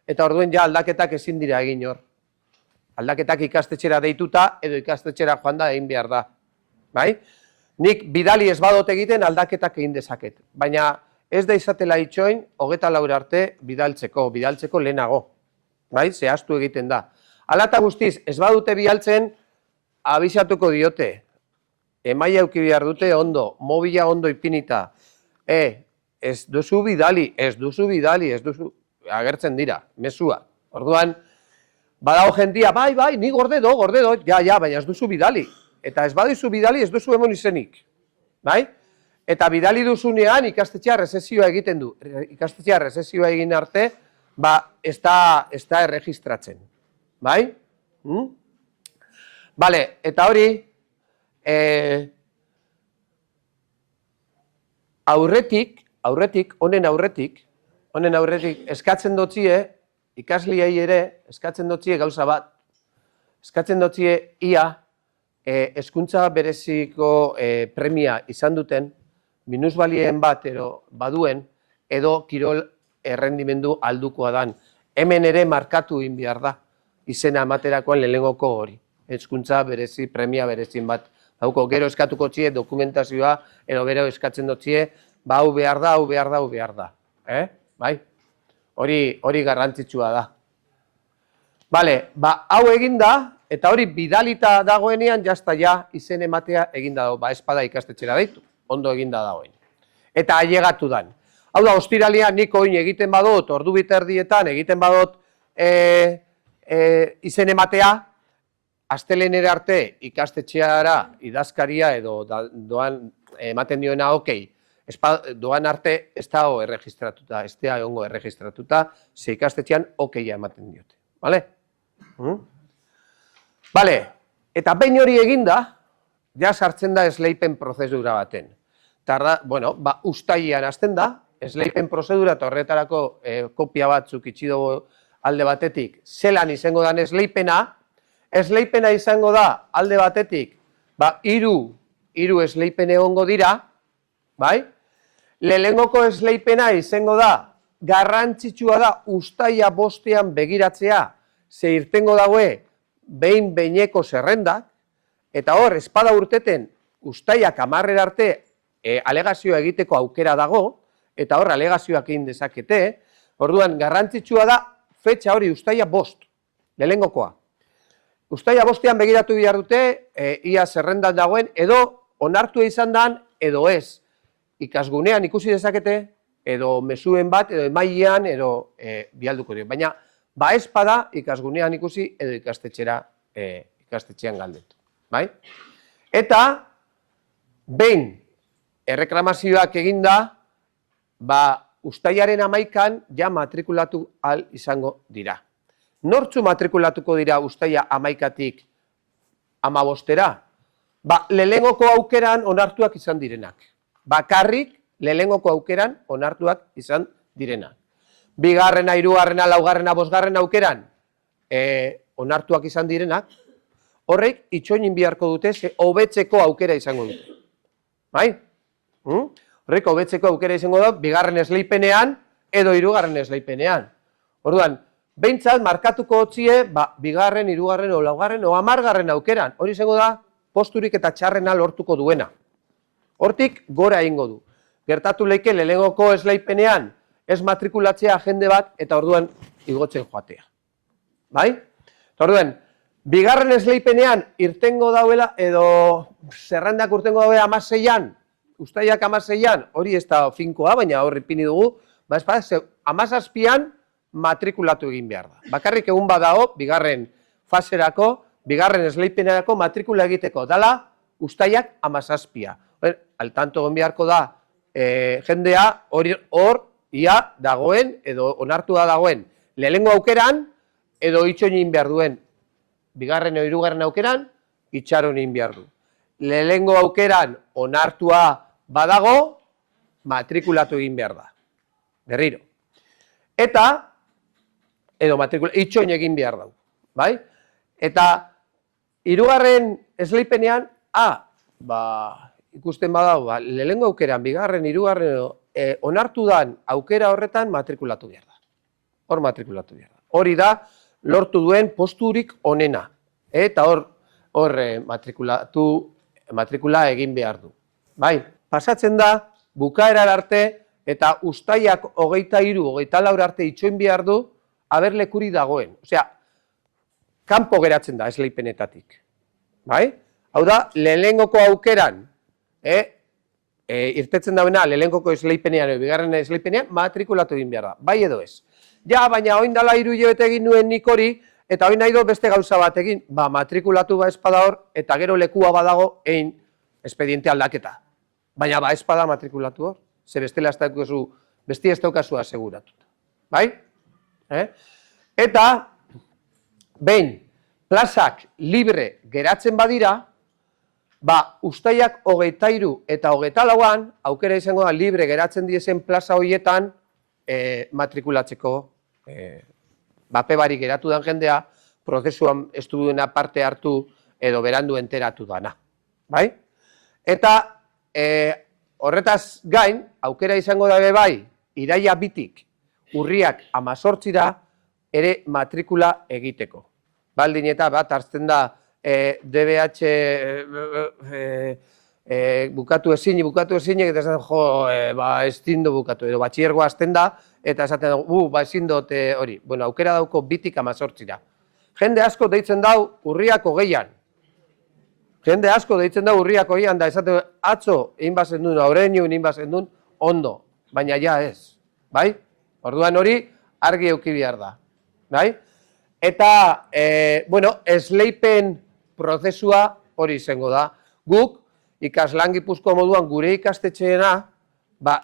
eta orduen ja aldaketak ezin dira egin hor. Aldaketak ikastetxera deituta, edo ikastetxera joan da egin behar da. Bai? Nik bidali ez badot egiten aldaketak egin dezaket. Baina ez da izatela itxoin, 24 arte bidaltzeko lehenago. Bai? Zehaztu egiten da. Alata guztiz, ez badute bidaltzen, abisatuko diote. Emaia euki behar dute ondo, mobila ondo ipinita. Ez duzu bidali, agertzen dira, mezua. Orduan, badago jendia, bai, ni gorde do, ja, baina ez duzu bidali. Eta ez baduzu bidali, ez duzu emon izenik. Bai? Eta bidali duzunean ikastetxea rezezioa egiten du. Ikastetxea rezezioa egin arte, ez da erregistratzen. Bai? Bale, eta hori, honen aurretik, eskatzen dotzie, ikasliei ere, eskatzen dotzie gauza bat, eskatzen dotzie ia, hezkuntza bereziko premia izan duten, minusbalien bat baduen, edo kirol errendimendu aldukoa dan. Hemen ere markatu egin behar da, izena ematerakoan lehenengoko hori. Hezkuntza berezi, premia berezin bat. Gero eskatuko txie dokumentazioa, edo gero eskatzen dotzie, hau behar da. Bai? Hori garrantzitsua da. Bale, hau eginda, eta hori bidalita dagoenean, jazta ja izen ematea eginda dago, espada ikastetxera deitu, ondo eginda dagoen. Eta ailegatu dan. Hau da, ostiralean nik oin egiten badot, ordu biterdietan egiten badot izen ematea, astelenera arte ikastetxeara idazkaria edo doan ematen dioena okei, doan arte ez da erregistratuta, ez da egongo erregistratuta, ze ikastetxean okeia ematen diote. Bale? Bale, eta behin hori eginda, ja sartzen da esleipen prozedura baten. Uztailean hasten da, esleipen prozedura eta horretarako kopia batzuk itxi dugu alde batetik, zelan izango dan esleipena, esleipena izango da alde batetik, hiru esleipen egongo dira, bai? Lehenengoko esleipena izango da, garrantzitsua da uztaila 5ean begiratzea, ze irtengo daue behin-behineko zerrendak, eta hor, espada urteten uztailak 10 arte alegazioa egiteko aukera dago, eta hor, alegazioak egin dezakete, orduan, garrantzitsua da, fetxa hori uztaila 5, lehenengokoa. Uztaila 5ean begiratu behar dute, ia zerrendan dagoen, edo onartua izan dan, edo ez. Ikasgunean ikusi dezakete, edo mezuen bat, edo emailean, edo bialduko dio. Baina, espada ikasgunean ikusi, edo ikastetxean galdetu. Bai? Eta, behin, erreklamazioak eginda, uztailaren 11an ja matrikulatu ahal izango dira. Nortzu matrikulatuko dira uztaila 11atik 15era? Lehenengoko aukeran onartuak izan direnak. Bakarrik lehenengoko aukeran onartuak izan direnak. 2., 3., 4., 5. aukeran onartuak izan direnak, horrek itxoinin biharko dute, ze hobetzeko aukera izango dute. Bai? Horrek hobetzeko aukera izango da, 2. esleipenean edo 3. esleipenean. Orduan, behintzat markatuko hotzie, 2., 3., 4. o 10. aukeran. Hori izango da, posturik eta txarrena lortuko duena. Hortik gora egingo du. Gertatu leike lehenengoko esleipenean ez matrikulatzea jende bat eta orduan igotzen joatea. Bai? Orduan, 2. esleipenean irtengo dauela edo zerrendak urtengo dauela 16an, uztailak 16an, hori ez da finkoa, baina horri pini dugu, 17an matrikulatu egin behar da. Bakarrik egun badao, 2. faserako, 2. esleipenerako matrikula egiteko dala uztailak 17a. Altanto egon beharko da jendea hor ia dagoen edo onartua dagoen lehenengo aukeran edo itxoin behar duen 2. edo 3. aukeran itxaron egin behar du. Lehenengo aukeran onartua badago matrikulatu egin behar da. Berriro. Eta edo itxoin egin behar da. Bai? Eta hirugarren esleipenean, ikusten badau, lehenengo aukeran, bigarren, hirugarren, onartu dan aukera horretan matrikulatu behar da. Hor matrikulatu behar da. Hori da, lortu duen posturik onena. Eta hor matrikula egin behar du. Bai, pasatzen da, bukaerar arte, eta uztailak 23, 24 arte itxoin behar du, aberlekuri dagoen. Osea, kanpo geratzen da esleipenetatik. Bai? Hau da, lehenengoko aukeran, irtetzen dauena lehenengoko esleipenean, bigarren esleipenean, matrikulatu egin behar da. Bai edo ez. Ja, baina oin dala 3 hilabete egin nuen nik hori, eta oin nahi do beste gauza bat egin, matrikulatu espada hor, eta gero lekua badago egin espediente aldaketa. Baina espada matrikulatu hor, ze bestela besti ez daukazu aseguratuta. Bai? Eta, behin, plazak libre geratzen badira, uztailak 23 eta 24an, aukera izango da libre geratzen diezen plaza horietan matrikulatzeko bape barik geratu den jendea, prozesuan ez duena parte hartu edo berandu enteratu dana. Bai? Eta horretaz gain, aukera izango dabe bai, iraila 2tik, urriak 18ra ere matrikula egiteko. Baldin eta bat hartzen da DBH bukatu ezin, eta esaten ez dindo bukatu, edo batxiergoa azten da, eta esaten dugu, ezin dut hori. Bueno, aukera dauko 2tik 18ra. Jende asko deitzen dau urriak 20an. Jende asko deitzen dau urriak 20an, da esaten atzo egin bazen duen, aurreinu egin bazen duen, ondo, baina ja ez. Bai? Orduan hori argi euki behar da. Bai? Eta, esleipen prozesua hori izango da. Guk, ikaslan Gipuzkoa moduan gure ikastetxeena,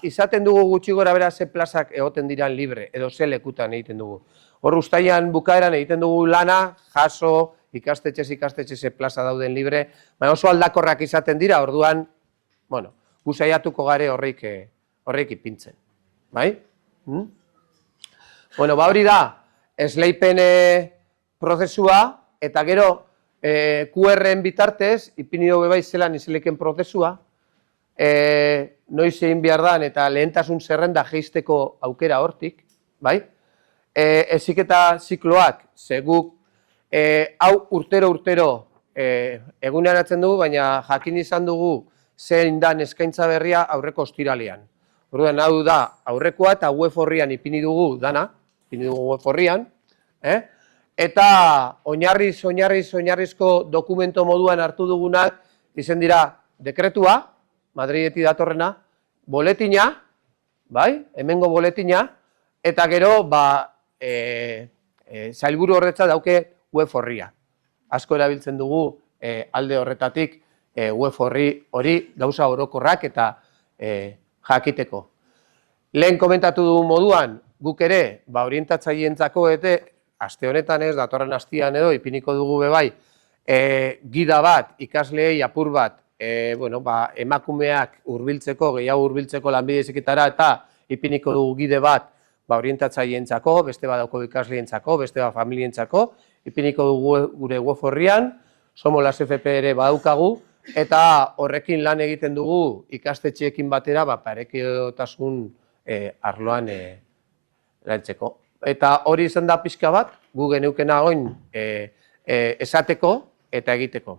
izaten dugu gutxi gora bera ze plazak egoten diran libre, edo ze lekutan egiten dugu. Hor ustailan bukaeran egiten dugu lana, jaso, ikastetxe ze plaza dauden libre, baina oso aldakorrak izaten dira, orduan, gu saiatuko gare horreik ipintzen. Bai? Hori da, esleipen prozesua, eta gero QR-en bitartez, ipini dugu bai zelan esleipen prozesua, noiz egin behar dan eta lehentasun zerrenda jeisteko aukera hortik, bai? Heziketa zikloak, ze guk hau urtero eguneratzen dugu, baina jakin izan dugu zein dan eskaintza berria aurreko ostiralean. Orduan, hau da aurrekoa eta web horrian ipini dugu dana, ipini dugu web horrian, eta oinarrizko dokumento moduan hartu dugunak izen dira dekretua, Madridetik datorrena, boletina, bai, hemengo boletina, eta gero, sailburu horretza dauke web horria. Asko erabiltzen dugu alde horretatik web hori gauza orokorrak eta jakiteko. Lehen komentatu dugu moduan, guk ere, orientatzaileentzako aste honetan ez, datorren astean edo, ipiniko dugu bebai, gida bat, ikasleei apur bat, emakumeak gehiago hurbiltzeko lanbide heziketara eta ipiniko dugu gide bat orientatzaileentzako, beste bat dauko ikasleentzako, beste bat familientzako, ipiniko dugu gure web horrian, Somos las FP ere badaukagu, eta horrekin lan egiten dugu ikastetxeekin batera parekiotasun arloan lantzeko. Eta hori izan da pixka bat, gu geneukena oin esateko eta egiteko.